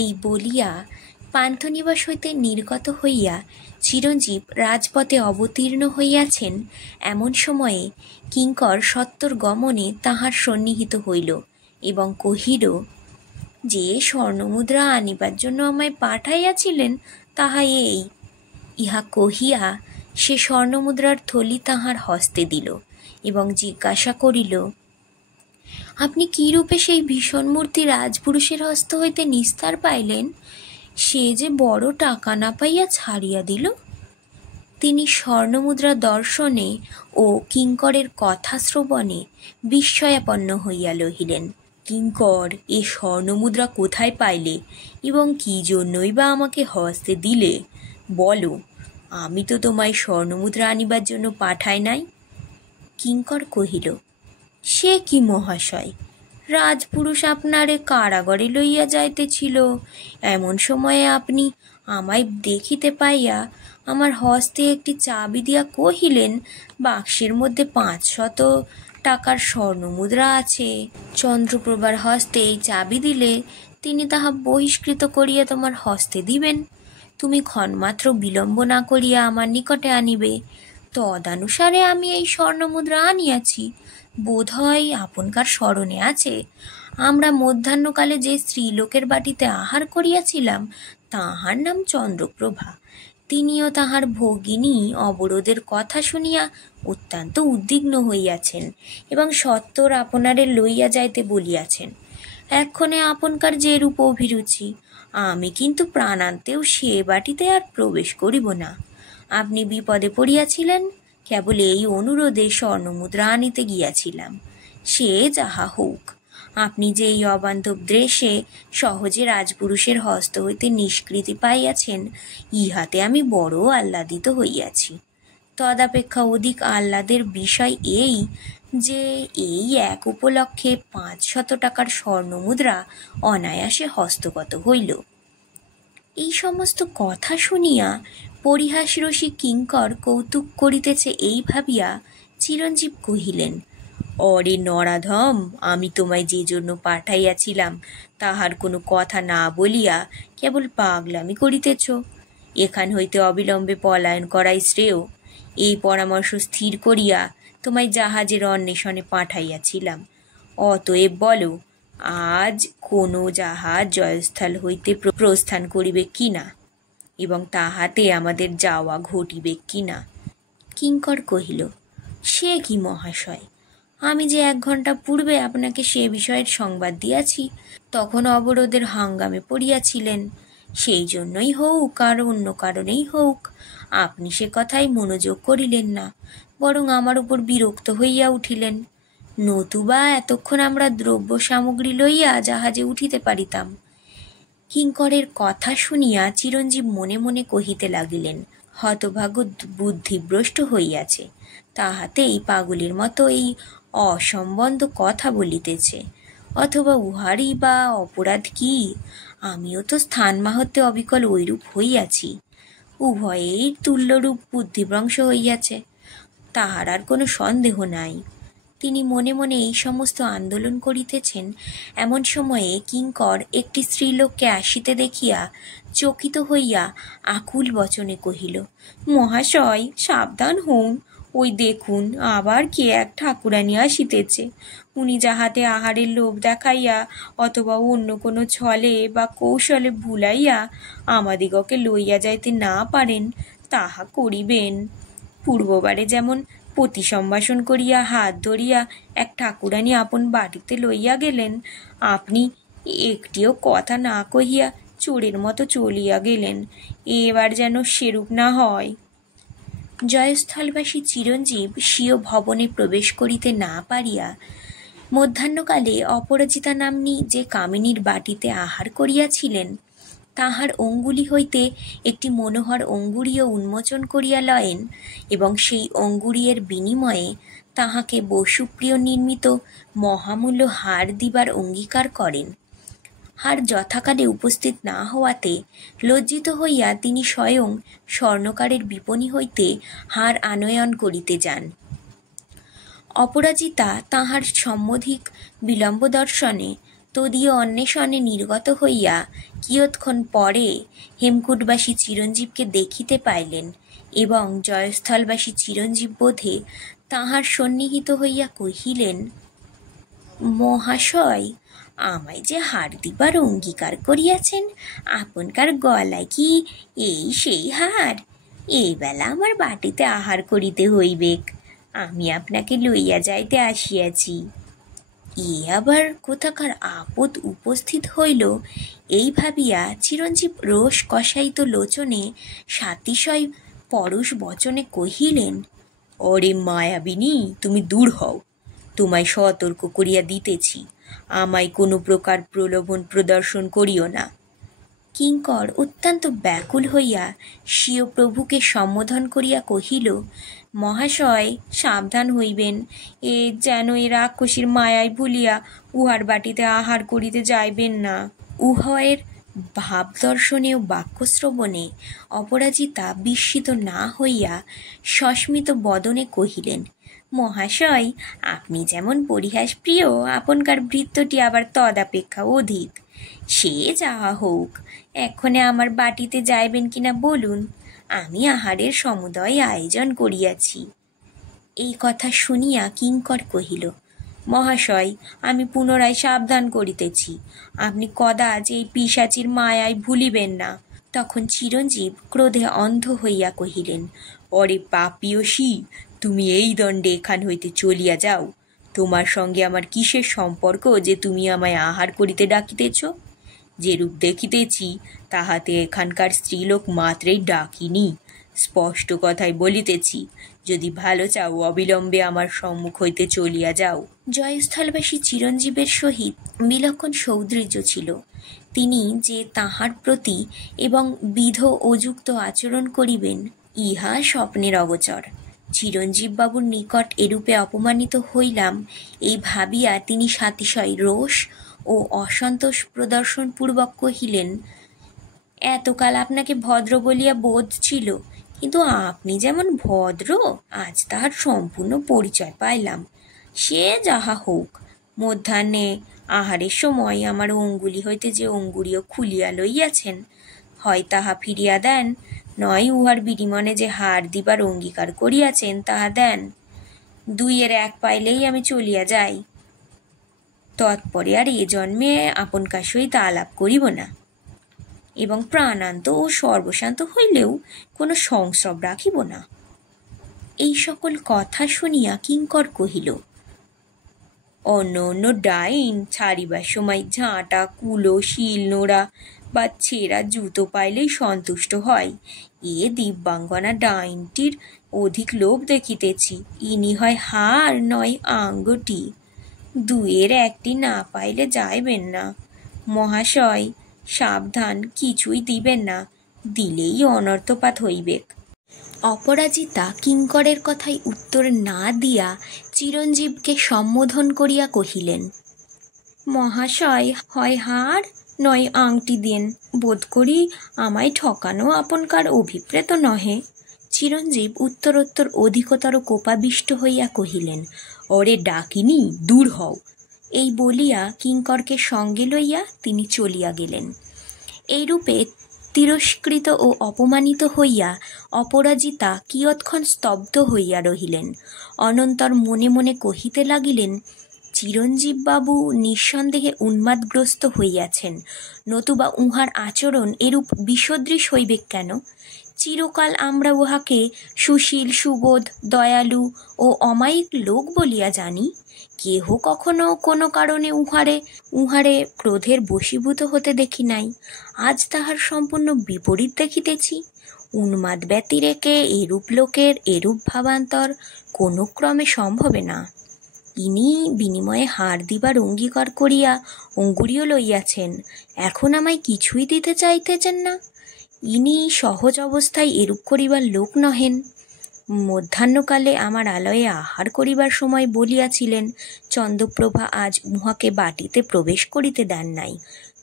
এই বলিয়া পান্থনিবাস হইতে নির্গত হইয়া চিরঞ্জীব রাজপথে অবতীর্ণ হইয়াছেন। এমন সময়ে কিঙ্কর সত্বর গমনে তাহার সন্নিহিত হইল এবং কহিল, যে স্বর্ণমুদ্রা আনিবার জন্য আমায় পাঠাইয়াছিলেন তাহা এই। ইহা কহিয়া সে স্বর্ণমুদ্রার থলি তাহার হস্তে দিল এবং জিজ্ঞাসা করিল, আপনি কিরূপে সেই ভীষণ মূর্তি রাজপুরুষের হস্ত হইতে নিস্তার পাইলেন? সে যে বড় টাকা না পাইয়া ছাড়িয়া দিল। তিনি স্বর্ণমুদ্রা দর্শনে ও কিঙ্করের কথা শ্রবণে বিস্ময়াপন্ন হইয়া রহিলেন। কিঙ্কর, এ স্বর্ণমুদ্রা কোথায় পাইলে এবং কি জন্যই বা আমাকে হস্তে দিলে? বলো, আমি তো তোমায় স্বর্ণমুদ্রা আনিবার জন্য পাঠাই নাই। কিঙ্কর কহিল, সে কি মহাশয়, রাজপুরুষ আপনারে কারাগারে লইয়া যাইতেছিল, এমন সময়ে আপনি আমায় দেখিতে পাইয়া আমার হস্তে একটি চাবি দিয়া কহিলেন, বাক্সের মধ্যে 500 টাকার স্বর্ণমুদ্রা আছে। চন্দ্রপ্রভার হস্তে এই চাবি দিলে তিনি তাহা বহিষ্কৃত করিয়া তোমার হস্তে দিবেন। তুমি ক্ষণমাত্র বিলম্ব না করিয়া আমার নিকটে আনিবে। তদানুসারে আমি এই স্বর্ণমুদ্রা আনিয়াছি। বোধ হয় আপনকার স্মরণে আছে, আমরা মধ্যাহ্নকালে যে স্ত্রীলোকের বাটিতে আহার করিয়াছিলাম তাহার নাম চন্দ্রপ্রভা। তিনিও তাহার ভগিনী অবরোধের কথা শুনিয়া অত্যন্ত উদ্বিগ্ন হইয়াছেন এবং সত্বর আপনারে লইয়া যাইতে বলিয়াছেন। এক্ষণে আপনকার যেরূপ অভিরুচি, আমি কিন্তু প্রাণান্তেও সে বাটিতে আর প্রবেশ করিব না। আপনি বিপদে পড়িয়াছিলেন, কেবল এই অনুরোধে স্বর্ণমুদ্রা আনিতে গিয়াছিলাম। সে যাহা হোক, আপনি যে এই অবান্ধব দ্বেষে সহজে রাজপুরুষের হস্ত হইতে নিষ্কৃতি পাইয়াছেন, ইহাতে আমি বড় আহ্লাদিত হইয়াছি। তদাপেক্ষা অধিক আহ্লাদের বিষয় এই যে এই এক উপলক্ষে 500 টাকার স্বর্ণমুদ্রা অনায়াসে হস্তগত হইল। এই সমস্ত কথা শুনিয়া পরিহাসরসিক কিঙ্কর কৌতুক করিতেছে এই ভাবিয়া চিরঞ্জীব কহিলেন, অরে নরাধম, আমি তোমায় যে জন্য পাঠাইয়াছিলাম তাহার কোনো কথা না বলিয়া কেবল পাগলামি করিতেছ। এখান হইতে অবিলম্বে পলায়ন করাই শ্রেয়। এই পরামর্শ স্থির করিয়া তোমায় জাহাজের অন্বেষণে পাঠাইয়াছিলাম। অতএব বলো, আজ কোনো জাহাজ জয়স্থল হইতে প্রস্থান করিবে কিনা এবং তাহাতে আমাদের যাওয়া ঘটিবে কিনা? কিঙ্কর কহিল, সে কি মহাশয়, আমি যে 1 ঘণ্টা পূর্বে আপনাকে সে বিষয়ের সংবাদ দিয়াছি, তখন অবরোধের হাঙ্গামে পড়িয়াছিলেন। সেই জন্যই হোক আর অন্য কারণেই হোক আপনি সে কথায় মনোযোগ করিলেন না, বরং আমার উপর বিরক্ত হইয়া উঠিলেন। নতুবা এতক্ষণ আমরা দ্রব্য সামগ্রী লইয়া জাহাজে উঠিতে পারিতাম। কিঙ্করের কথা শুনিয়া চিরঞ্জীব মনে মনে কহিতে লাগিলেন, হতভাগ্য বুদ্ধিভ্রষ্ট হইয়াছে, তাহাতেই পাগলের মতো এই অসম্বন্ধ কথা বলিতেছে। অথবা উহারই বা অপরাধ কি? আমিও তো স্থান মাহাত্ম্যে অবিকল ঐরূপ হইয়াছি। উভয়ের তুল্যরূপ বুদ্ধিভ্রংশ হইয়াছে, তাহার আর কোনো সন্দেহ নাই। তিনি মনে মনে এই সমস্ত আন্দোলন করিতেছেন, এমন সময়ে কিঙ্কর একটি স্ত্রীলোককে আসিতে দেখিয়া চকিত হইয়া আকুল বচনে কহিল, মহাশয়, সাবধান হউন, ওই দেখুন আবার কে এক ঠাকুরানী আসিতেছে। উনি যাহাতে আহারের লোভ দেখাইয়া অথবা অন্য কোনো ছলে বা কৌশলে ভুলাইয়া আমাদিগকে লইয়া যাইতে না পারেন, তাহা করিবেন। পূর্ববারে যেমন পতি সম্ভাষণ করিয়া হাত ধরিয়া এক ঠাকুরানী আপন বাড়িতে লইয়া গেলেন, আপনি একটিও কথা না কহিয়া চোরের মতো চলিয়া গেলেন। এবার যেন সেরূপ না হয়। জয়স্থলবাসী চিরঞ্জীব স্বীয় ভবনে প্রবেশ করিতে না পারিয়া মধ্যাহ্নকালে অপরাজিতা নাম্নী যে কামিনীর বাটিতে আহার করিয়াছিলেন, তাহার অঙ্গুলি হইতে একটি মনোহর অঙ্গুরীয় উন্মোচন করিয়া লয়েন এবং সেই অঙ্গুরীয়ের বিনিময়ে তাহাকে বসুপ্রিয় নির্মিত মহামূল্য হার দিবার অঙ্গীকার করেন। হার যথাকালে উপস্থিত না হওয়াতে লজ্জিত হইয়া তিনি স্বয়ং স্বর্ণকারের বিপণী হইতে হার আনয়ন করিতে যান। অপরাজিতা তাহার সম্মধিক বিলম্ব দর্শনে তদীয় অন্বেষণে নির্গত হইয়া কিয়ৎক্ষণ পরে হেমকূটবাসী চিরঞ্জীবকে দেখিতে পাইলেন এবং জয়স্থলবাসী চিরঞ্জীব বোধে তাহার সন্নিহিত হইয়া কহিলেন, মহাশয়, আমায় যে হার দিবার অঙ্গীকার করিয়াছেন, আপনকার গলায় কি এই সেই হার? এই বেলা আমার বাটিতে আহার করিতে হইবেক, আমি আপনাকে লইয়া যাইতে আসিয়াছি। এ আবার কোথাকার আপদ উপস্থিত হইল, এই ভাবিয়া চিরঞ্জীব রোষ কষায়িত লোচনে সাতিশয় পরশ বচনে কহিলেন, ওরে মায়াবিনী, তুমি দূর হও, তোমায় সতর্ক করিয়া দিতেছি, আমায় কোনো প্রকার প্রলোভন প্রদর্শন করিও না। কিঙ্কর অত্যন্ত ব্যাকুল হইয়া স্বীয় প্রভুকে সম্বোধন করিয়া কহিল, মহাশয়, সাবধান হইবেন, এ যেন এ রাক্ষসীর মায়ায় ভুলিয়া উহার বাটিতে আহার করিতে যাইবেন না। উভয়ের ভাবদর্শনে ও বাক্যশ্রবণে অপরাজিতা বিস্মিত না হইয়া সস্মিত বদনে কহিলেন, মহাশয়, আপনি যেমন পরিহাস প্রিয়, আপনকার ভৃত্যটি আবার তদাপেক্ষা অধিক। সে যাহা হোক, এক্ষণে আমার বাটিতে যাইবেন কিনা বলুন, আমি আহারের সমুদয় আয়োজন করিয়াছি। এই কথা শুনিয়া কিঙ্কর কহিল, মহাশয়, আমি পুনরায় সাবধান করিতেছি, আপনি কদাচ এই পিশাচির মায়ায় ভুলিবেন না। তখন চিরঞ্জীব ক্রোধে অন্ধ হইয়া কহিলেন, ওরে পাপিয়সী, তুমি এই দণ্ডে এখান হইতে চলিয়া যাও। তোমার সঙ্গে আমার কিসের সম্পর্ক যে তুমি আমায় আহার করিতে ডাকিতেছ? যেরূপ দেখিতেছি তাহাতে এখানকার স্ত্রীলোক মাত্রেই ডাকিনি। স্পষ্ট কথাই বলিতেছি, যদি ভালো চাও অবিলম্বে আমার সম্মুখ হইতে চলিয়া যাও। জয়স্থলবাসী চিরঞ্জীবের সহিত বিলক্ষণ সৌন্দর্য ছিল। তিনি যে তাহার প্রতি এবং বিধ অযুক্ত আচরণ করিবেন, ইহা স্বপ্নের অগোচর। চিরঞ্জীববাবুর নিকট এরূপে অপমানিত হইলাম, এই ভাবিয়া তিনি সাতিশয় রোষ ও অসন্তোষ প্রদর্শনপূর্বক কহিলেন, এতকাল আপনাকে ভদ্র বলিয়া বোধ ছিল, কিন্তু আপনি যেমন ভদ্র, আজ তাহার সম্পূর্ণ পরিচয় পাইলাম। সে যাহা হোক, মধ্যাহ্নে আহারের সময় আমার অঙ্গুলি হইতে যে অঙ্গুরীয় খুলিয়া লইয়াছেন, হয় তাহা ফিরিয়া দেন, নয় উহার বিনিময়ে যে হার দিবার অঙ্গীকার করিয়াছেন তাহা দেন। দুইয়ের এক পাইলেই আমি চলিয়া যাই। তৎপরে আর এ জন্মে আপনকার সহিত আলাপ করিব না এবং প্রাণান্ত ও সর্বশান্ত হইলেও কোনো সংস্রব রাখিব না। এই সকল কথা শুনিয়া কিঙ্কর কহিল, অন্য অন্য ডাইন ছাড়িবার সময় ঝাঁটা, কুলো, শিল নোড়া বা ছেঁড়া জুতো পাইলেই সন্তুষ্ট হয়। এ দিব্যাঙ্গনা ডাইনটির অধিক লোভ দেখিতেছি। ইনি হয় হার নয় আঙ্গুটি, দুয়ের একটি না পাইলে যাইবেন না। মহাশয় সাবধান, কিছুই দিবেন না, দিলেই অনর্থপাত হইবেক। অপরাজিতা কিঙ্করের কথায় উত্তর না দিয়া চিরঞ্জীবকে সম্বোধন করিয়া কহিলেন, মহাশয় হয় হার নয় আংটি দেন, বোধ করি আমায় ঠকানো আপনকার অভিপ্রেত নহে। চিরঞ্জীব উত্তরোত্তর অধিকতর কোপাবিষ্ট হইয়া কহিলেন, ওরে ডাকিনি, দূর হও। এই বলিয়া কিঙ্করকে সঙ্গে লইয়া তিনি চলিয়া গেলেন। এইরূপে তিরস্কৃত ও অপমানিত হইয়া অপরাজিতা কিয়ৎক্ষণ স্তব্ধ হইয়া রহিলেন। অনন্তর মনে মনে কহিতে লাগিলেন, চিরঞ্জীববাবু নিঃসন্দেহে উন্মাদগ্রস্ত হইয়াছেন, নতুবা উহার আচরণ এরূপ বিসদৃশ হইবে কেন? চিরকাল আমরা উহাকে সুশীল, সুবোধ, দয়ালু ও অমায়িক লোক বলিয়া জানি। কেহ কখনো কোনো কারণে উহারে ক্রোধের বশীভূত হতে দেখি নাই। আজ তাহার সম্পূর্ণ বিপরীত দেখিতেছি। উন্মাদ ব্যতিরেকে এরূপ লোকের এরূপ ভাবান্তর কোনো ক্রমে সম্ভবে না। ইনি বিনিময়ে হার দিবার অঙ্গীকার করিয়া অঙ্গুরীও লইয়াছেন, এখন আমায় কিছুই দিতে চাইতেছেন না। ইনি সহজ অবস্থায় এরূপ করিবার লোক নহেন। মধ্যাহ্নকালে আমার আলয়ে আহার করিবার সময় বলিয়াছিলেন, চন্দ্রপ্রভা আজ উহাকে বাটিতে প্রবেশ করিতে দেন নাই।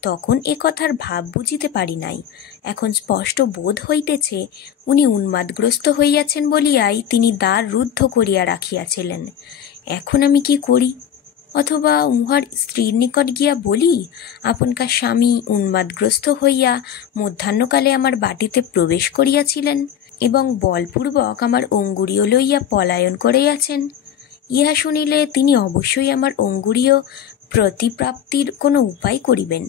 তখন এ কথার ভাব বুঝিতে পারি নাই। এখন স্পষ্ট বোধ হইতেছে, উনি উন্মাদগ্রস্ত হইয়াছেন বলিয়াই তিনি দ্বার রুদ্ধ করিয়া রাখিয়াছিলেন। এখন আমি কি করি? অথবা উহার স্ত্রীর নিকট গিয়া বলি, আপনকার স্বামী উন্মাদগ্রস্ত হইয়া মধ্যাহ্নকালে আমার বাটিতে প্রবেশ করিয়াছিলেন এবং বলপূর্বক আমার অঙ্গুরীয় লইয়া পলায়ন করিয়াছেন। ইহা শুনিলে তিনি অবশ্যই আমার অঙ্গুরীয় প্রতিপ্রাপ্তির কোনো উপায় করিবেন।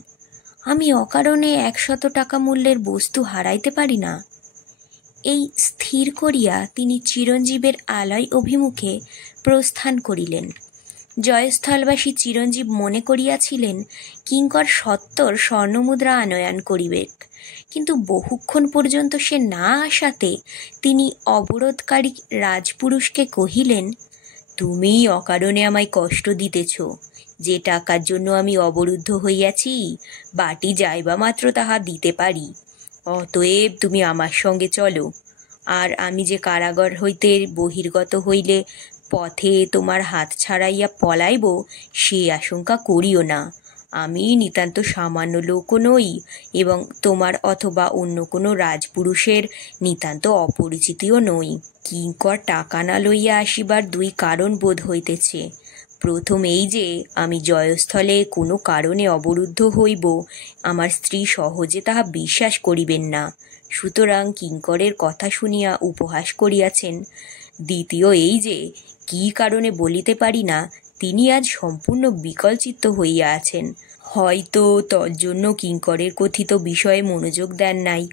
আমি অকারণে 100 টাকা মূল্যের বস্তু হারাইতে পারি না। এই স্থির করিয়া তিনি চিরঞ্জীবের আলয় অভিমুখে প্রস্থান করিলেন। জয়স্থলবাসী চিরঞ্জীব মনে করিয়াছিলেন কিঙ্কর সত্বর স্বর্ণমুদ্রা আনয়ন করিবেক, কিন্তু বহুক্ষণ পর্যন্ত সে না আসাতে তিনি অবরোধকারী রাজপুরুষকে কহিলেন, তুমি অকারণে আমায় কষ্ট দিতেছ। যে টাকার জন্য আমি অবরুদ্ধ হইয়াছি, বাটি যাইবা মাত্র তাহা দিতে পারি। অতএব তুমি আমার সঙ্গে চলো। আর আমি যে কারাগার হইতে বহির্গত হইলে পথে তোমার হাত ছাড়াইয়া পলাইব, সে আশঙ্কা করিও না। আমি নিতান্ত সামান্য লোকও নই এবং তোমার অথবা অন্য কোনো রাজপুরুষের নিতান্ত অপরিচিতিও নই। কিঙ্কর টাকা না লইয়া আসিবার 2 কারণ বোধ হইতেছে। প্রথম এই যে, আমি জয়স্থলে কোনো কারণে অবরুদ্ধ হইব, আমার স্ত্রী সহজে তাহা বিশ্বাস করিবেন না, সুতরাং কিঙ্করের কথা শুনিয়া উপহাস করিয়াছেন। দ্বিতীয় এই যে, কি কারণে বলিতে পারি না, তিনি আজ সম্পূর্ণ বিকলচিত্ত হইয়া আছেন। হয়তো তজ্জন্য কিঙ্করের কথিত বিষয়ে মনোযোগ দেন নাই।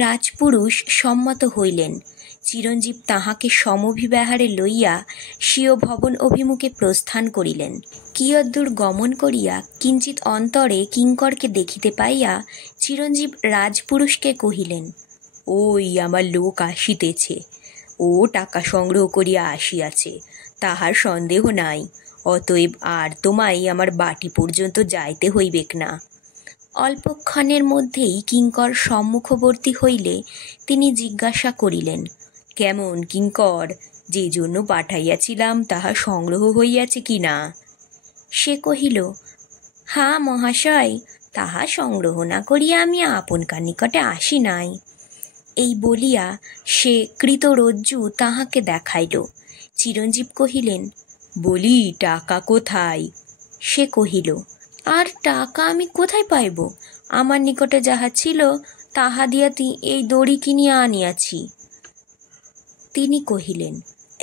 রাজপুরুষ সম্মত হইলেন। চিরঞ্জীব তাহাকে সমভিব্যাহারে লইয়া স্বীয় ভবন অভিমুখে প্রস্থান করিলেন। কিয়দ্দূর গমন করিয়া কিঞ্চিত অন্তরে কিঙ্করকে দেখিতে পাইয়া চিরঞ্জীব রাজপুরুষকে কহিলেন, ওই আমার লোক আসিতেছে। ও টাকা সংগ্রহ করিয়া আসিয়াছে, তাহার সন্দেহ নাই। অতএব আর তোমায় আমার বাটি পর্যন্ত যাইতে হইবেক না। অল্পক্ষণের মধ্যেই কিঙ্কর সম্মুখবর্তী হইলে তিনি জিজ্ঞাসা করিলেন, কেমন কিঙ্কর, যে জন্য পাঠাইয়াছিলাম তাহা সংগ্রহ হইয়াছে কি না? সে কহিল, হ্যাঁ মহাশয়, তাহা সংগ্রহ না করিয়া আমি আপনকার নিকটে আসি নাই। এই বলিয়া সে কৃতরজ্জু তাহাকে দেখাইল। চিরঞ্জীব কহিলেন, বলি টাকা কোথায়? সে কহিল, আর টাকা আমি কোথায় পাইব? আমার নিকটে যাহা ছিল তাহা দিয়া এই দড়ি কিনিয়া আনিয়াছি। তিনি কহিলেন,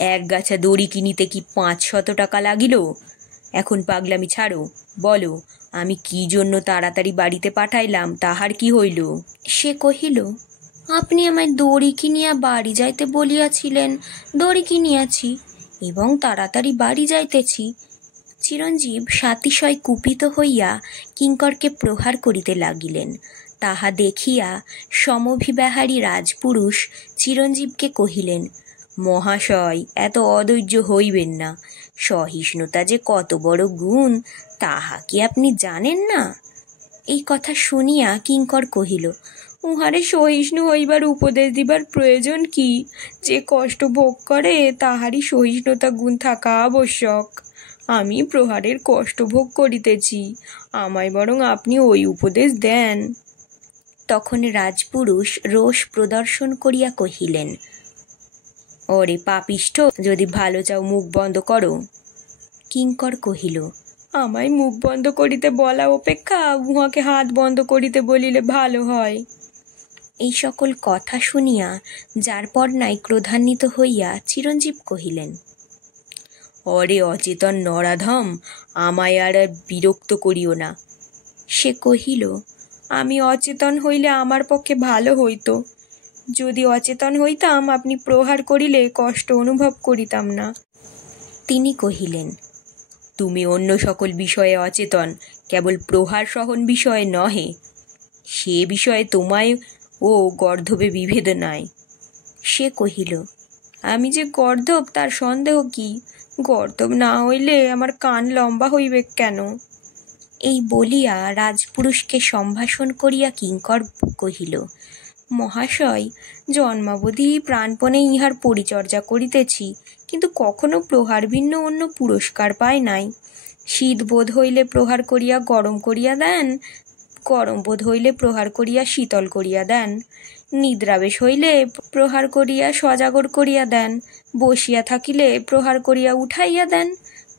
1 গাছা দড়ি কিনিতে কি 500 টাকা লাগিল? এখন পাগলামি ছাড়ো, বলো আমি কি জন্য তাড়াতাড়ি বাড়িতে পাঠাইলাম, তাহার কি হইল? সে কহিল, আপনি আমায় দড়ি কিনিয়া বাড়ি যাইতে বলিয়াছিলেন, দড়ি কিনিয়াছি এবং তাড়াতাড়ি বাড়ি যাইতেছি। চিরঞ্জীব সাতিশয় কুপিত হইয়া কিঙ্করকে প্রহার করিতে লাগিলেন। তাহা দেখিয়া সমভিব্যাহারী রাজপুরুষ চিরঞ্জীবকে কহিলেন, মহাশয়, এত অধৈর্য হইবেন না। সহিষ্ণুতা যে কত বড় গুণ তাহা কি আপনি জানেন না? এই কথা শুনিয়া কিঙ্কর কহিল, উহারে সহিষ্ণু হইবার উপদেশ দিবার প্রয়োজন কি? যে কষ্ট ভোগ করে তাহারই সহিষ্ণুতা গুণ থাকা আবশ্যক। আমি প্রহারের কষ্ট ভোগ করিতেছি, আমায় বরং আপনি ওই উপদেশ দেন। তখন রাজপুরুষ রোষ প্রদর্শন করিয়া কহিলেন, ওরে পাপিষ্ঠ, যদি ভালো চাও মুখ বন্ধ করো। কিঙ্কর কহিল, আমায় মুখ বন্ধ করিতে বলা অপেক্ষা উহাকে হাত বন্ধ করিতে বলিলে ভালো হয়। এই সকল কথা শুনিয়া যারপরনাই ক্রোধান্বিত হইয়া চিরঞ্জীব কহিলেন, অরে অচেতন নরাধম, আমায় আর বিরক্ত করিও না। সে কহিল, আমি অচেতন হইলে আমার পক্ষে ভালো হইত। যদি অচেতন হইতাম আপনি প্রহার করিলে কষ্ট অনুভব করিতাম না। তিনি কহিলেন, তুমি অন্য সকল বিষয়ে অচেতন, কেবল প্রহার সহন বিষয়ে নহে। সে বিষয়ে তোমায় ও গর্ধবে বিভেদ নাই। সে কহিল, আমি যে গর্ধব তার সন্দেহ কি? গর্ধব না হইলে আমার কান লম্বা হইবে কেন? এই বলিয়া রাজপুরুষকে সম্ভাষণ করিয়া কিঙ্কর কহিল, মহাশয়, জন্মাবধি প্রাণপণে ইহার পরিচর্যা করিতেছি, কিন্তু কখনো প্রহার ভিন্ন অন্য পুরস্কার পাই নাই। শীত বোধ হইলে প্রহার করিয়া গরম করিয়া দেন, গরম বোধ হইলে প্রহার করিয়া শীতল করিয়া দেন, নিদ্রাবেশ হইলে প্রহার করিয়া সজাগর করিয়া দেন, বসিয়া থাকিলে প্রহার করিয়া উঠাইয়া দেন,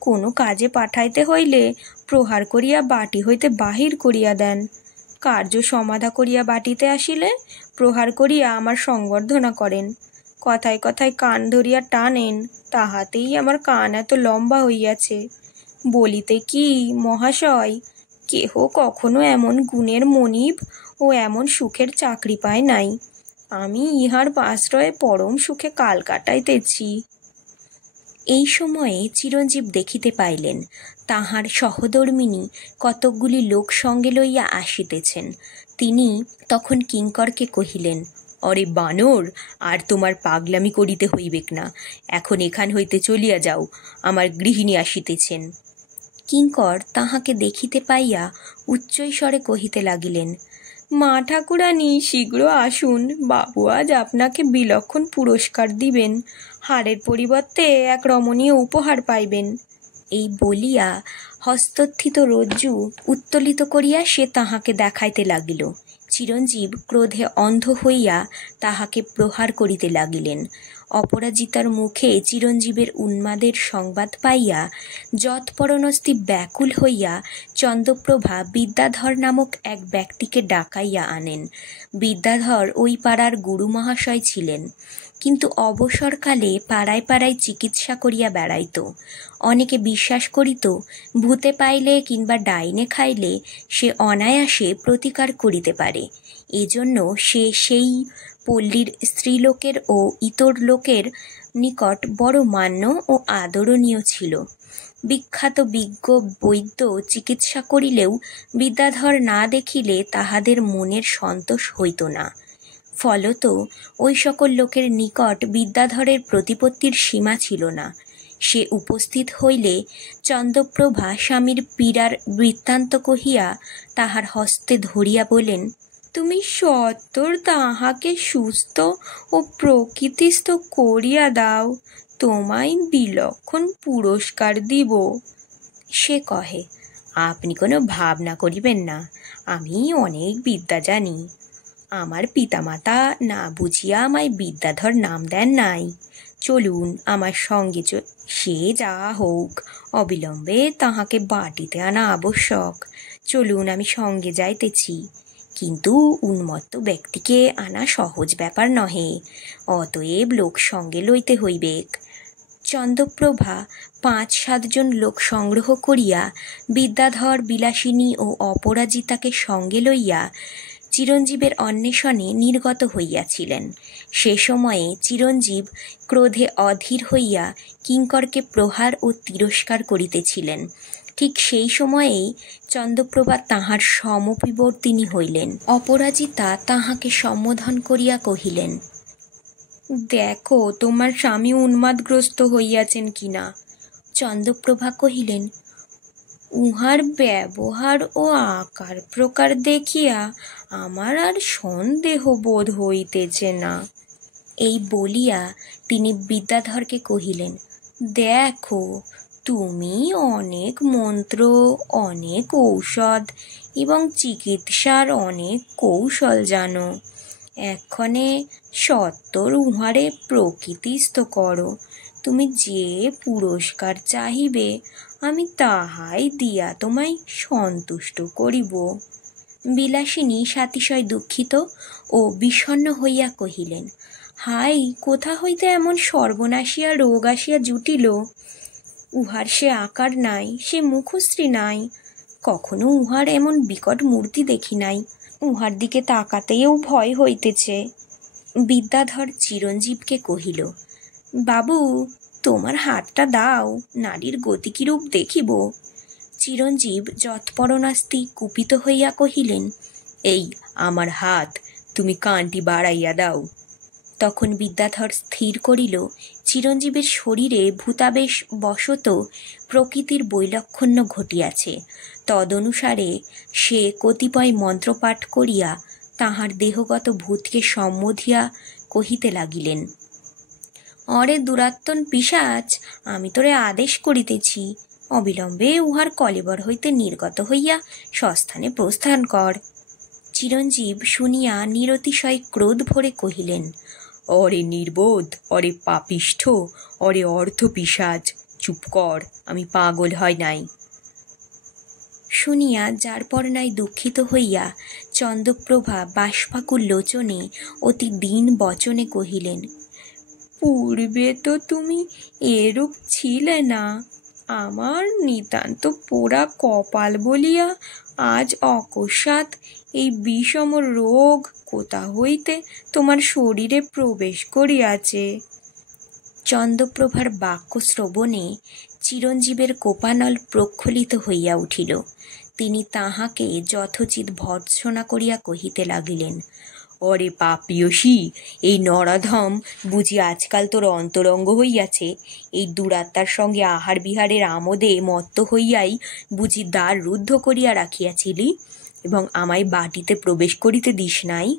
কোনো কাজে পাঠাইতে হইলে প্রহার করিয়া বাটি হইতে বাহির করিয়া দেন, কার্য সমাধা করিয়া বাটিতে আসিলে প্রহার করিয়া আমার সংবর্ধনা করেন, কথায় কথায় কান ধরিয়া টানেন, তাহাতেই আমার কান এত লম্বা হইয়াছে। বলিতে কি মহাশয়, কেহ কখনো এমন গুণের মনিব ও এমন সুখের চাকরি পায় নাই। আমি ইহার আশ্রয়ে পরম সুখে কাল কাটাইতেছি। এই সময়ে চিরঞ্জীব দেখিতে পাইলেন তাহার সহধর্মিণী কতকগুলি লোক সঙ্গে লইয়া আসিতেছেন। তিনি তখন কিঙ্করকে কহিলেন, অরে বানর, আর তোমার পাগলামি করিতে হইবেক না, এখন এখান হইতে চলিয়া যাও, আমার গৃহিণী আসিতেছেন। কিঙ্কর তাহাকে দেখিতে পাইয়া উচ্চৈস্বরে কহিতে লাগিলেন, মা ঠাকুরানী, শীঘ্র আসুন, বাবু আজ আপনাকে বিলক্ষণ পুরস্কার দিবেন, হারের পরিবর্তে এক রমণীয় উপহার পাইবেন। এই বলিয়া হস্তস্থিত রজ্জু উত্তোলিত করিয়া সে তাহাকে দেখাইতে লাগিল। চিরঞ্জীব ক্রোধে অন্ধ হইয়া তাহাকে প্রহার করিতে লাগিলেন। অপরাজিতার মুখে চিরঞ্জীবের উন্মাদের সংবাদ পাইয়া যৎপরণস্তি ব্যাকুল হইয়া চন্দ্রপ্রভা বিদ্যাধর নামক এক ব্যক্তিকে ডাকাইয়া আনেন। বিদ্যাধর ওই পাড়ার গুরু মহাশয় ছিলেন, কিন্তু অবসরকালে পাড়ায় পাড়ায় চিকিৎসা করিয়া বেড়াইত। অনেকে বিশ্বাস করিত ভূতে পাইলে কিংবা ডাইনে খাইলে সে অনায়াসে প্রতিকার করিতে পারে। এজন্য সে সেই পল্লীর স্ত্রীলোকের ও ইতর লোকের নিকট বড় মান্য ও আদরণীয় ছিল। বিখ্যাত বিজ্ঞ বৈদ্য চিকিৎসা করিলেও বিদ্যাধর না দেখিলে তাহাদের মনের সন্তোষ হইত না। ফলত ওই সকল লোকের নিকট বিদ্যাধরের প্রতিপত্তির সীমা ছিল না। সে উপস্থিত হইলে চন্দ্রপ্রভা স্বামীর পীড়ার বৃত্তান্ত কহিয়া তাহার হস্তে ধরিয়া বলেন, তুমি সত্বর তাহাকে সুস্থ ও প্রকৃতিস্থ করিয়া দাও, তোমায় বিলক্ষণ পুরস্কার দিব। সে কহে, আপনি কোনো ভাবনা করিবেন না, আমি অনেক বিদ্যা জানি। আমার পিতামাতা না বুঝিয়া আমায় বিদ্যাধর নাম দেন নাই। চলুন আমার সঙ্গে, সে যা হোক, অবিলম্বে তাহাকে বাটিতে আনা আবশ্যক। চলুন, আমি সঙ্গে যাইতেছি। কিন্তু উন্মত্ত ব্যক্তিকে আনা সহজ ব্যাপার নহে, অতএব লোক সঙ্গে লইতে হইবেক। চন্দ্রপ্রভা ৫-৭ জন লোক সংগ্রহ করিয়া বিদ্যাধর, বিলাসিনী ও অপরাজিতাকে সঙ্গে লইয়া চিরঞ্জীবের অন্বেষণে নির্গত হইয়াছিলেন। সে সময়ে চিরঞ্জীব ক্রোধে অধীর হইয়া কিঙ্করকে প্রহার ও তিরস্কার করিতেছিলেন। ঠিক সেই সময়েই চন্দ্রপ্রভা তাঁহার সমপিবর্তিনী হইলেন। অপরাজিতা তাঁহাকে সম্বোধন করিয়া কহিলেন, দেখো তোমার স্বামী উন্মাদগ্রস্ত হইয়াছেন কিনা। চন্দ্রপ্রভা কহিলেন, উহার ব্যবহার ও আকার প্রকার দেখিয়া আমার আর সন্দেহ বোধ হইতেছে না। এই বলিয়া তিনি বিদ্যাধরকে কহিলেন, দেখো তুমি অনেক মন্ত্র, অনেক ঔষধ এবং চিকিৎসার অনেক কৌশল জানো। এক্ষণে সত্তর উহারে প্রকৃতিস্থ করো। তুমি যে পুরস্কার চাহিবে আমি তাহাই দিয়া তোমায় সন্তুষ্ট করিব। বিলাসিনী সাতিশয় দুঃখিত ও বিষণ্ণ হইয়া কহিলেন, হাই, কোথা হইতে এমন সর্বনাশিয়া রোগ আসিয়া জুটিল। উহার সে আকার নাই, সে মুখশ্রী নাই। কখনো উহার এমন বিকট মূর্তি দেখি নাই। উহার দিকে তাকাতেও ভয় হইতেছে। বিদ্যাধর চিরঞ্জীবকে কহিল, বাবু, তোমার হাতটা দাও, নারীর গতি কিরূপ দেখিব। চিরঞ্জীব যৎপরনাস্তি কুপিত হইয়া কহিলেন, এই আমার হাত, তুমি কানটি বাড়াইয়া দাও। তখন বিদ্যাধর স্থির করিল চিরঞ্জীবের শরীরে ভূতাবেশ বশত প্রকৃতির বৈলক্ষণ্য ঘটিয়াছে। তদনুসারে সে কতিপয় মন্ত্রপাঠ করিয়া তাহার দেহগত ভূতকে সম্বোধিয়া কহিতে লাগিলেন, অরে দুরাত্মন পিশাচ, আমি তোরে আদেশ করিতেছি, অবিলম্বে উহার কলেবর হইতে নির্গত হইয়া স্বস্থানে প্রস্থান কর। চিরঞ্জীব শুনিয়া নিরতিশয় ক্রোধ ভরে কহিলেন, অরে নির্বোধ, অরে পাপিষ্ঠ, অরে অর্থপিশাচ, চুপ কর, আমি পাগল হয় নাই। শুনিয়া যারপর নাই দুঃখিত হইয়া চন্দ্রপ্রভা বাষ্পাকুল লোচনে অতি দীন বচনে কহিলেন, পূর্বে তো তুমি এরূপ ছিলে না। আমার নিতান্ত পোড়া কপাল বলিয়া আজ অকস্মাৎ এই বিষম রোগ কোথা হইতে তোমার শরীরে প্রবেশ করিয়াছে। চন্দ্রপ্রভার বাক্য শ্রবণে চিরঞ্জীবের কোপানল প্রক্ষুলিত হইয়া উঠিল। তিনি তাহাকে যথোচিত ভর্ৎসনা করিয়া কহিতে লাগিলেন, অরে পাপিয়সী, এই নরাধম বুঝি আজকাল তোর অন্তরঙ্গ হইয়াছে। এই দুরাত্মার সঙ্গে আহার বিহারের আমোদে মত্ত হইয়াই বুঝি দ্বার রুদ্ধ করিয়া রাখিয়াছিলি এবং আমায় বাটিতে প্রবেশ করিতে দিস নাই।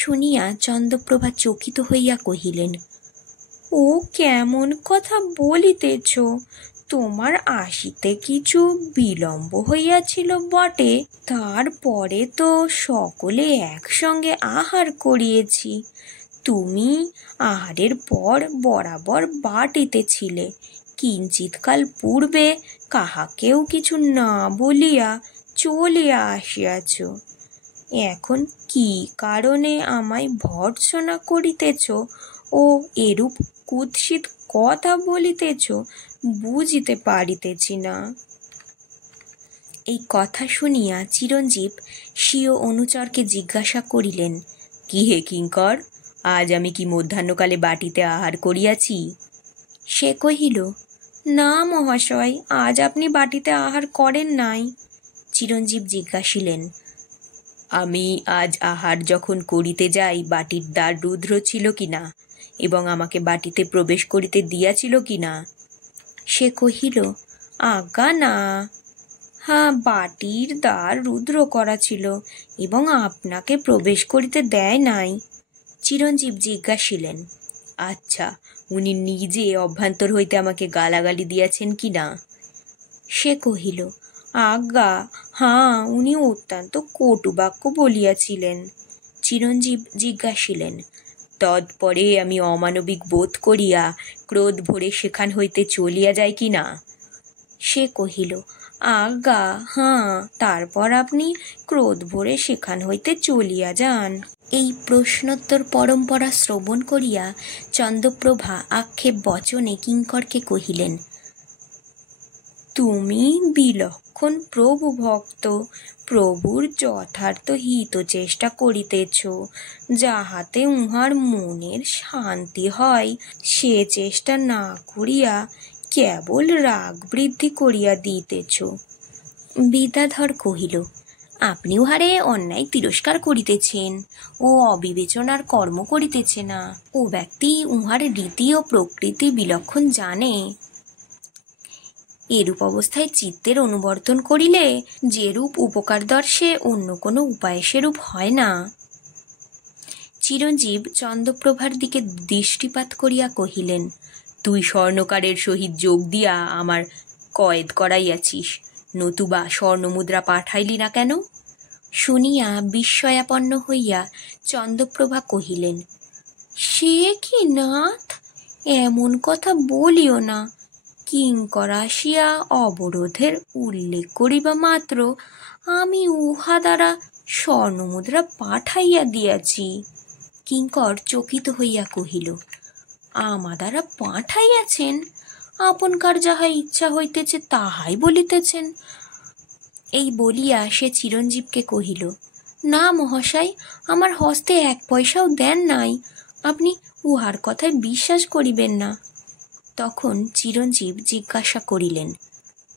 শুনিয়া চন্দ্রপ্রভা চকিত হইয়া কহিলেন, ও কেমন কথা বলিতেছ। তোমার আসিতে কিছু বিলম্ব হইয়াছিল বটে, তারপরে তো সকলে একসঙ্গে আহার করিয়েছি। তুমি আহারের পর বরাবর বাটিতেছিলে। কিঞ্চিৎকাল পূর্বে কাহাকেও কিছু না বলিয়া চলিয়া আসিয়াছ। এখন কি কারণে আমায় ভর্ৎসনা করিতেছ ও এরূপ কুৎসিত কথা বলিতেছ বুঝিতে পারিতেছি না। এই কথা শুনিয়া চিরঞ্জীব স্বীয় অনুচরকে জিজ্ঞাসা করিলেন, কি হে কিঙ্কর, আজ আমি কি মধ্যাহ্নকালে বাটিতে আহার করিয়াছি? সে কহিল, না মহাশয়, আজ আপনি বাটিতে আহার করেন নাই। চিরঞ্জীব জিজ্ঞাসিলেন, আমি আজ আহার যখন করিতে যাই বাটির দ্বার রুদ্ধ ছিল কিনা এবং আমাকে বাটিতে প্রবেশ করিতে দিয়াছিল কিনা? সে কহিল, আজ্ঞা না। হ্যাঁ, বাটির দ্বার রুদ্র করা ছিল এবং আপনাকে প্রবেশ করিতে দেয় নাই। চিরঞ্জীব জিজ্ঞাসিলেন, আচ্ছা, উনি নিজে অভ্যন্তর হইতে আমাকে গালাগালি দিয়াছেন কিনা? সে কহিল, আজ্ঞা হাঁ, উনি অত্যন্ত কটু বাক্য বলিয়াছিলেন। চিরঞ্জীব জিজ্ঞাসিলেন, তৎপরে আমি অমানবিক বোধ করিয়া ক্রোধ ভরে সেখান হইতে চলিয়া যাই কিনা? সে কহিল, আজ্ঞা হাঁ, তারপর আপনি ক্রোধ ভরে সেখান হইতে চলিয়া যান। এই প্রশ্নোত্তর পরম্পরা শ্রবণ করিয়া চন্দ্রপ্রভা আক্ষেপ বচনে কিঙ্করকে কহিলেন, তুমি বিলক্ষণ প্রভু ভক্ত, প্রভুর যথার্থ হিত চেষ্টা করিতেছ, যাহাতে উহার মনের শান্তি হয়, সে চেষ্টা না করিয়া কেবল রাগ বৃদ্ধি করিয়া দিতেছ। বিদ্যাধর কহিল, আপনি উহারে অন্যায় তিরস্কার করিতেছেন ও অবিবেচনার কর্ম করিতেছে না। ও ব্যক্তি উহার রীতি ও প্রকৃতি বিলক্ষণ জানে। এরূপ অবস্থায় চিত্তের অনুবর্তন করিলে যেরূপ উপকার দর্শে অন্য কোনো উপায়ে সেরূপ হয় না। চিরঞ্জীব চন্দ্রপ্রভার দিকে দৃষ্টিপাত করিয়া কহিলেন, তুই স্বর্ণকারের সহিত যোগ দিয়া আমার কয়েদ করাইয়াছিস, নতুবা স্বর্ণমুদ্রা পাঠাইলি না কেন? শুনিয়া বিস্ময়াপন্ন হইয়া চন্দ্রপ্রভা কহিলেন, সে কি নাথ, এমন কথা বলিও না। কিঙ্কর আসিয়া অবরোধের উল্লেখ করিবা মাত্র আমি উহা দ্বারা স্বর্ণমুদ্রা পাঠাইয়া দিয়াছি। কিঙ্কর চকিত হইয়া কহিল, আমা দ্বারা পাঠাইয়াছেন? আপনকার যাহা ইচ্ছা হইতেছে তাহাই বলিতেছেন। এই বলিয়া সে চিরঞ্জীবকে কহিল, না মহাশয়, আমার হস্তে 1 পয়সাও দেন নাই, আপনি উহার কথায় বিশ্বাস করিবেন না। তখন চিরঞ্জীব জিজ্ঞাসা করিলেন,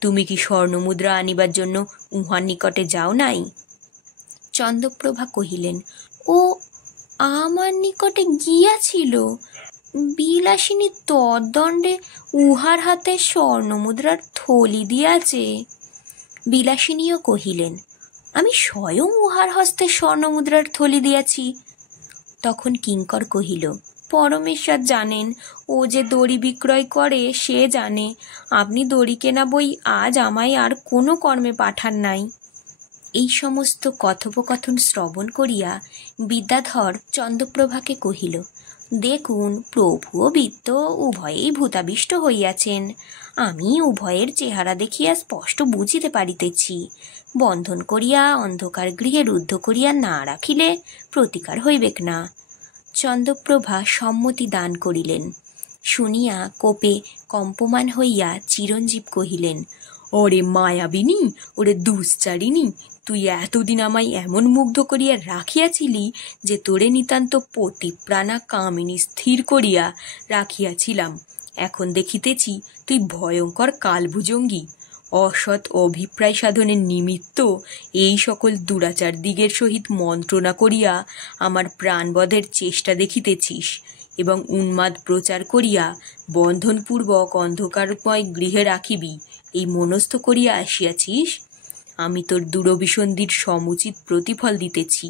তুমি কি স্বর্ণমুদ্রা আনিবার জন্য উহার নিকটে যাও নাই? চন্দ্রপ্রভা কহিলেন, ও আমার নিকটে গিয়াছিল, বিলাসিনী তদ্দণ্ডে উহার হাতে স্বর্ণমুদ্রার থলি দিয়াছে। বিলাসিনীও কহিলেন, আমি স্বয়ং উহার হস্তে স্বর্ণমুদ্রার থলি দিয়াছি। তখন কিঙ্কর কহিল, পরমেশ্বর জানেন, ও যে দড়ি বিক্রয় করে সে জানে, আপনি দড়ি কেনা বই আজ আমায় আর কোনো কর্মে পাঠান নাই। এই সমস্ত কথোপকথন শ্রবণ করিয়া বিদ্যাধর চন্দ্রপ্রভাকে কহিল, দেখুন, প্রভু ও বিত্ত উভয়েই ভূতাবিষ্ট হইয়াছেন। আমি উভয়ের চেহারা দেখিয়া স্পষ্ট বুঝিতে পারিতেছি। বন্ধন করিয়া অন্ধকার গৃহে রুদ্ধ করিয়া না রাখিলে প্রতিকার হইবেক না। চন্দ্রপ্রভা সম্মতি দান করিলেন। শুনিয়া কোপে কম্পমান হইয়া চিরঞ্জীব কহিলেন, ওরে মায়াবিনী, ওরে দুশ্চারিণী, তুই এতদিন আমায় এমন মুগ্ধ করিয়া রাখিয়াছিলি যে তোরে নিতান্ত পতিপ্রাণা কামিনী স্থির করিয়া রাখিয়াছিলাম। এখন দেখিতেছি তুই ভয়ঙ্কর কালভুজঙ্গী। অসৎ অভিপ্রায় সাধনের নিমিত্ত এই সকল দুরাচার দিগের সহিত মন্ত্রণা করিয়া আমার প্রাণবধের চেষ্টা দেখিতেছিস এবং উন্মাদ প্রচার করিয়া বন্ধনপূর্বক অন্ধকারময় গৃহে রাখিবি এই মনস্থ করিয়া আসিয়াছিস। আমি তোর দুরভিসন্ধির সমুচিত প্রতিফল দিতেছি।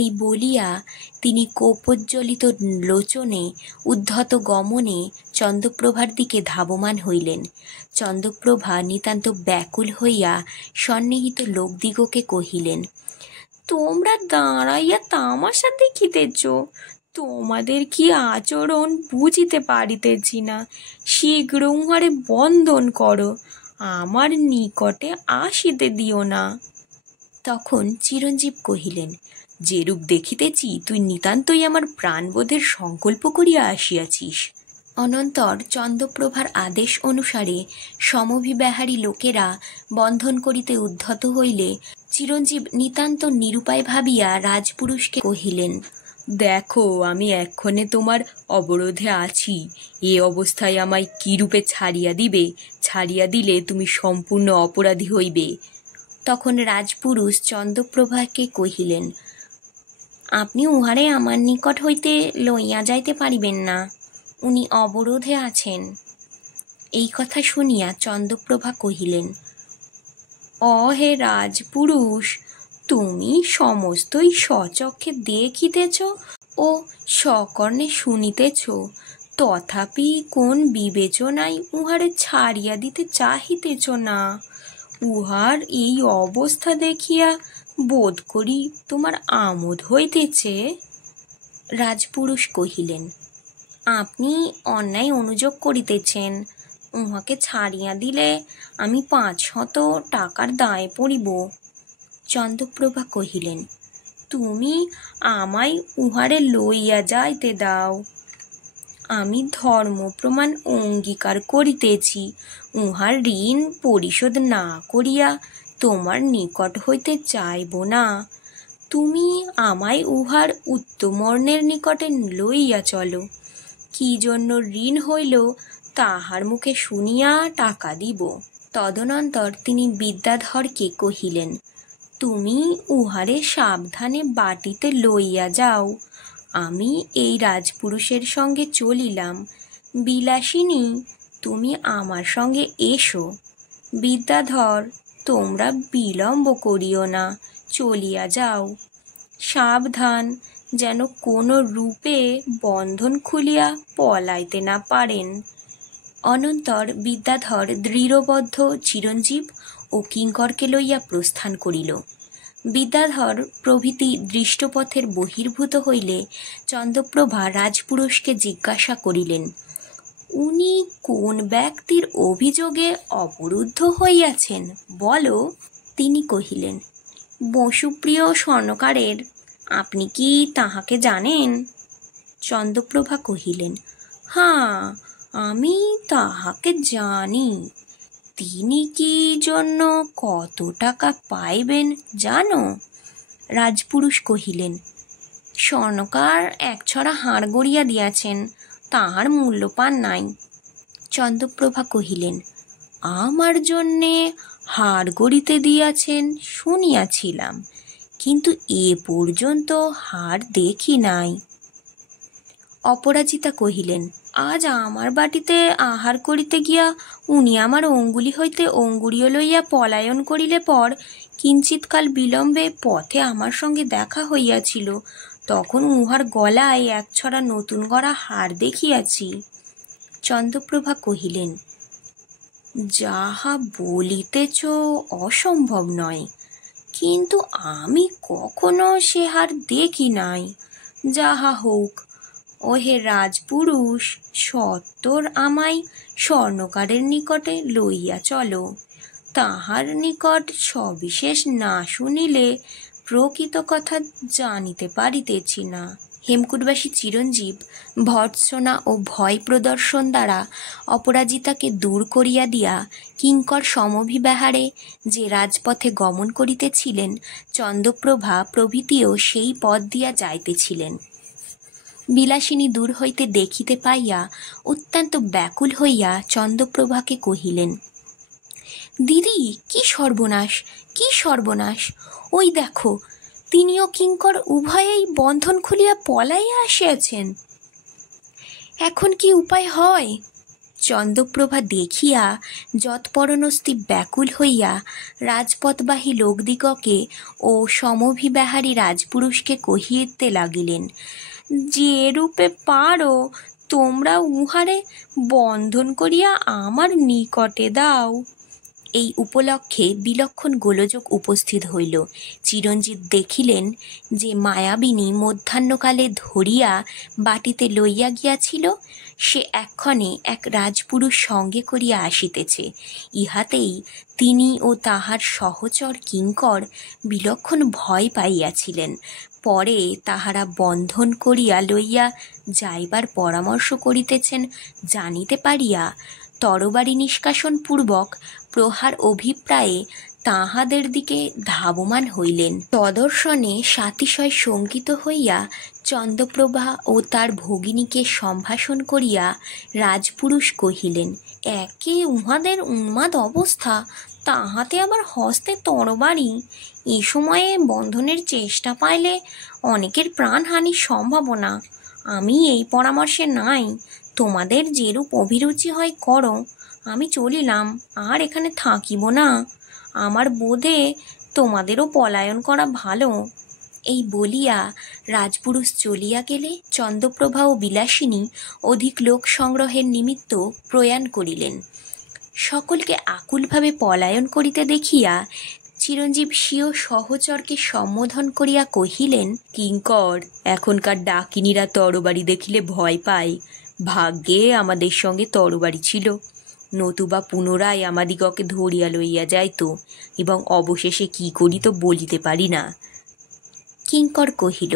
এই বলিয়া তিনি কোপোজ্জ্বলিত লোচনে উদ্ধত গমনে চন্দ্রপ্রভার দিকে ধাবমান হইলেন। চন্দ্রপ্রভা নিতান্ত ব্যাকুল হইয়া সন্নিহিত লোকদিগকে কহিলেন, তোমরা দাঁড়াইয়া তামাশা দেখিতেছ? তোমাদের কি আচরণ বুঝিতে পারিতেছি না। শীঘ্র উহারে বন্ধন করো, আমার নিকটে আসিতে দিও না। তখন চিরঞ্জীব কহিলেন, যেরূপ দেখিতেছি তুই নিতান্তই আমার প্রাণবোধের সংকল্প করিয়া আসিয়াছিস। অনন্তর চন্দ্রপ্রভার আদেশ অনুসারে সমভিব্যাহারী লোকেরা বন্ধন করিতে উদ্ধত হইলে চিরঞ্জীব নিতান্ত নিরুপায় ভাবিয়া রাজপুরুষকে কহিলেন, দেখো, আমি এক্ষণে তোমার অবরোধে আছি। এ অবস্থায় আমায় কিরূপে ছাড়িয়া দিবে? ছাড়িয়া দিলে তুমি সম্পূর্ণ অপরাধী হইবে। তখন রাজপুরুষ চন্দ্রপ্রভাকে কহিলেন, আপনি উহারে আমার নিকট হইতে লইয়া যাইতে পারিবেন না, উনি অবরোধে আছেন। এই কথা শুনিয়া চন্দ্রপ্রভা কহিলেন, অহে রাজপুরুষ, তুমি সমস্তই স্বচক্ষে দেখিতেছ ও সকর্ণে শুনিতেছ, তথাপি কোন বিবেচনায় উহারে ছাড়িয়া দিতে চাহিতেছ না। উহার এই অবস্থা দেখিয়া বোধ করি তোমার আমোদ হইতেছে। রাজপুরুষ কহিলেন, আপনি অন্যায় অনুযোগ করিতেছেন। উহাকে ছাড়িয়া দিলে আমি 500 টাকার দায়ে পড়িব। চন্দ্রপ্রভা কহিলেন, তুমি আমায় উহারে লইয়া যাইতে দাও। আমি ধর্ম প্রমাণ অঙ্গীকার করিতেছি, উহার ঋণ পরিশোধ না করিয়া তোমার নিকট হইতে চাইব না। তুমি আমায় উহার উত্তমর্ণের নিকটে লইয়া চলো। কি জন্য ঋণ হইল তাহার মুখে শুনিয়া টাকা দিব। তদনন্তর তিনি বিদ্যাধরকে কহিলেন, তুমি উহারে সাবধানে বাটিতে লইয়া যাও। আমি এই রাজপুরুষের সঙ্গে চলিলাম। বিলাসিনী, তুমি আমার সঙ্গে এসো। বিদ্যাধর, তোমরা বিলম্ব করিও না, চলিয়া যাও। সাবধান, যেন কোনো রূপে বন্ধন খুলিয়া পলাইতে না পারেন। অনন্তর বিদ্যাধর দৃঢ়বদ্ধ চিরঞ্জীব ও কিঙ্করকে লইয়া প্রস্থান করিল। বিদ্যাধর প্রভৃতি দৃষ্টপথের বহির্ভূত হইলে চন্দ্রপ্রভা রাজপুরুষকে জিজ্ঞাসা করিলেন, উনি কোন ব্যক্তির অভিযোগে অবরুদ্ধ হইয়াছেন বলো। তিনি কহিলেন, বসুপ্রিয় স্বর্ণকারের। আপনি কি তাহাকে জানেন? চন্দ্রপ্রভা কহিলেন, হাঁ, আমি তাহাকে জানি। তিনি কি জন্য কত টাকা পাইবেন জানো? রাজপুরুষ কহিলেন, স্বর্ণকার এক ছড়া হাড় গড়িয়া দিয়াছেন, তাহার মূল্য পান নাই। চন্দ্রপ্রভা কহিলেন, আমার জন্যে হাড় গড়িতে দিয়াছেন শুনিয়াছিলাম, কিন্তু এ পর্যন্ত হাড় দেখি নাই। অপরাজিতা কহিলেন, আজ আমার বাটিতে আহার করিতে গিয়া উনি আমার অঙ্গুলি হইতে অঙ্গুরীয় লইয়া পলায়ন করিলে পর কিঞ্চিৎকাল বিলম্বে পথে আমার সঙ্গে দেখা হইয়াছিল, তখন উহার গলায় এক ছড়া নতুন গড়া হার দেখিয়াছি। চন্দ্রপ্রভা কহিলেন, যাহা বলিতেছ অসম্ভব নয়, কিন্তু আমি কখনো সে হার দেখি নাই। যাহা হোক, ওহে রাজপুরুষ, সত্বর আমায় স্বর্ণকারের নিকটে লইয়া চলো। তাহার নিকট সবিশেষ না শুনিলে প্রকৃত কথা জানিতে পারিতেছি না। হেমকূটবাসী চিরঞ্জীব ভর্ৎসনা ও ভয় প্রদর্শন দ্বারা অপরাজিতাকে দূর করিয়া দিয়া কিঙ্কর সমভিব্যাহারে যে রাজপথে গমন করিতেছিলেন, চন্দ্রপ্রভা প্রভৃতিও সেই পথ দিয়া যাইতেছিলেন। বিলাসিনী দূর হইতে দেখিতে পাইয়া অত্যন্ত ব্যাকুল হইয়া চন্দ্রপ্রভাকে কহিলেন, দিদি, কি সর্বনাশ, কি সর্বনাশ! ওই দেখো, তিনিও কিঙ্কর উভয়েই বন্ধন খুলিয়া পলাইয়া আসিয়াছেন। এখন কি উপায় হয়? চন্দ্রপ্রভা দেখিয়া যৎপরণস্তি ব্যাকুল হইয়া রাজপথবাহী লোকদিগকে ও সমভিব্যাহারী রাজপুরুষকে কহিতে লাগিলেন, যে রূপে পারো তোমরা উহারে বন্ধন করিয়া আমার নিকটে দাও। এই উপলক্ষে বিলক্ষণ গোলযোগ উপস্থিত হইল। চিরঞ্জিত দেখিলেন যে মায়াবিনী মধ্যাহ্নকালে ধরিয়া বাটিতে লইয়া গিয়াছিল, সে এক্ষণে এক রাজপুরুষ সঙ্গে করিয়া আসিতেছে। ইহাতেই তিনি ও তাহার সহচর কিঙ্কর বিলক্ষণ ভয় পাইয়াছিলেন। পরে তাহারা বন্ধন করিয়া লইয়া যাইবার পরামর্শ করিতেছেন জানিতে পারিয়া তরবারি নিষ্কাশন পূর্বক প্রহার অভিপ্রায়ে তাহাদের দিকে ধাবমান হইলেন। তদর্শনে সাতিশয় শঙ্কিত হইয়া চন্দ্রপ্রভা ও তার ভগিনীকে সম্ভাষণ করিয়া রাজপুরুষ কহিলেন, একে উহাদের উন্মাদ অবস্থা, তাহাতে আবার হস্তে তরবারি। এ সময়ে বন্ধনের চেষ্টা পাইলে অনেকের প্রাণহানির সম্ভাবনা। আমি এই পরামর্শে নাই। তোমাদের যেরূপ অভিরুচি হয় করো, আমি চলিলাম, আর এখানে থাকিব না। আমার বোধে তোমাদেরও পলায়ন করা ভালো। এই বলিয়া রাজপুরুষ চলিয়া গেলে চন্দ্রপ্রভা ও বিলাসিনী অধিক লোক সংগ্রহের নিমিত্ত প্রয়াণ করিলেন। সকলকে আকুলভাবে পলায়ন করিতে দেখিয়া চিরঞ্জীব স্বীয় সহচরকে সম্বোধন করিয়া কহিলেন, কিঙ্কর, এখনকার ডাকিনীরা তরবারি দেখিলে ভয় পায়। ভাগ্যে আমাদের সঙ্গে তরবারি ছিল, নতুবা পুনরায় আমাদিগকে ধরিয়া লইয়া যাইত, এবং অবশেষে কি করি তো বলিতে পারি না। কিঙ্কর কহিল,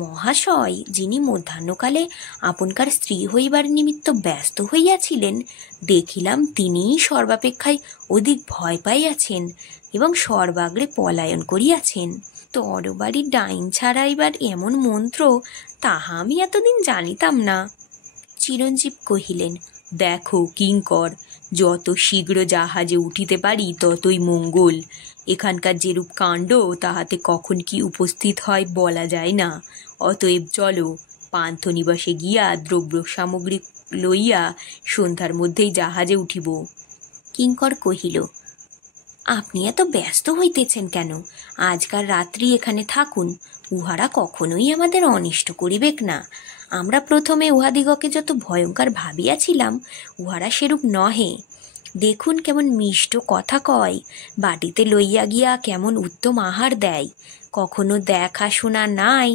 মহাশয়, যিনি মধ্যাহ্নকালে আপনকার স্ত্রী হইবার নিমিত্ত ব্যস্ত হইয়াছিলেন, দেখিলাম তিনিই সর্বাপেক্ষায় অধিক ভয় পাইয়াছেন এবং সর্বাগ্রে পলায়ন করিয়াছেন। তরবারি ডাইন ছাড়াইবার এমন মন্ত্র, তাহা আমি এতদিন জানিতাম না। চিরঞ্জীব কহিলেন, দেখো কিঙ্কর, যত শীঘ্র জাহাজে উঠিতে পারি ততই মঙ্গল। এখানকার যেরূপ কাণ্ড, তাহাতে কখন কি উপস্থিত হয় বলা যায় না। অতএব চলো, পান্থনিবাসে গিয়া দ্রব্য সামগ্রী লইয়া সন্ধ্যার মধ্যেই জাহাজে উঠিব। কিঙ্কর কহিল, আপনি এত ব্যস্ত হইতেছেন কেন? আজকাল রাত্রি এখানে থাকুন, উহারা কখনোই আমাদের অনিষ্ট করিবেক না। আমরা প্রথমে উহাদিগকে যত ভয়ঙ্কর ভাবিয়াছিলাম, উহারা সেরূপ নহে। দেখুন কেমন মিষ্ট কথা কয়, বাটিতে লইয়া গিয়া কেমন উত্তম আহার দেয়। কখনো দেখা শোনা নাই,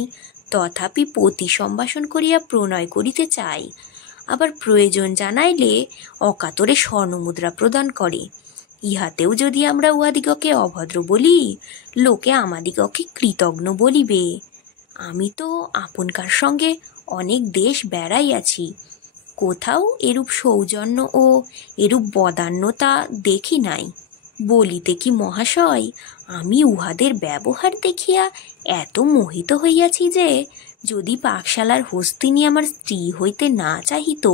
তথাপি পতি সম্ভাষণ করিয়া প্রণয় করিতে চায়। আবার প্রয়োজন জানাইলে অকাতরে স্বর্ণমুদ্রা প্রদান করে। ইহাতেও যদি আমরা উহাদিগকে অভদ্র বলি, লোকে আমাদিগকে কৃতজ্ঞ বলিবে। আমি তো আপনকার সঙ্গে অনেক দেশ বেড়াইয়াছি, কোথাও এরূপ সৌজন্য ও এরূপ বদান্যতা দেখি নাই। বলিতে কি মহাশয়, আমি উহাদের ব্যবহার দেখিয়া এত মোহিত হইয়াছি যে, যদি পাকশালার হস্তিনী আমার স্ত্রী হইতে না চাহিত,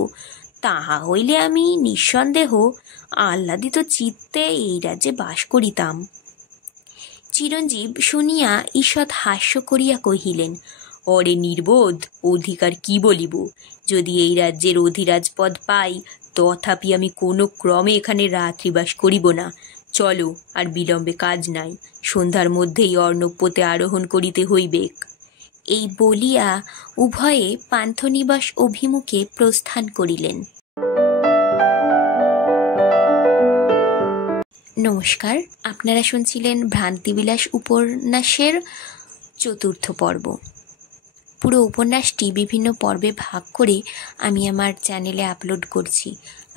তাহা হইলে আমি নিঃসন্দেহ আহ্লাদিত চিত্তে এই রাজ্যে বাস করিতাম। চিরঞ্জীব শুনিয়া ঈষৎ হাস্য করিয়া কহিলেন, অরে নির্বোধ, অধিকার কি বলিব? যদি এই রাজ্যের অধিরাজপদ পাই, তথাপি আমি কোনো ক্রমে এখানে রাত্রিবাস করিব না। চলো, আর বিলম্বে কাজ নাই, সন্ধ্যার মধ্যেই অর্ণবপোতে আরোহণ করিতে হইবেক। এই বলিয়া উভয়ে পান্থনিবাস অভিমুখে প্রস্থান করিলেন। নমস্কার, আপনারা শুনছিলেন ভ্রান্তিবিলাস উপন্যাসের 4র্থ পর্ব। পুরো উপন্যাসটি বিভিন্ন পর্বে ভাগ করে আমি আমার চ্যানেলে আপলোড করছি।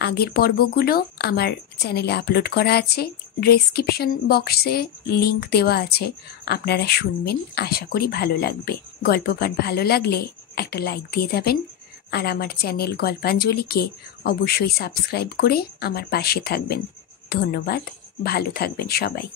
আগের পর্বগুলো আমার চ্যানেলে আপলোড করা আছে, ডেসক্রিপশন বক্সে লিংক দেওয়া আছে, আপনারা শুনবেন। আশা করি ভালো লাগবে। গল্প পাঠ ভালো লাগলে একটা লাইক দিয়ে যাবেন, আর আমার চ্যানেল গল্পাঞ্জলিকে অবশ্যই সাবস্ক্রাইব করে আমার পাশে থাকবেন। ধন্যবাদ, ভালো থাকবেন সবাই।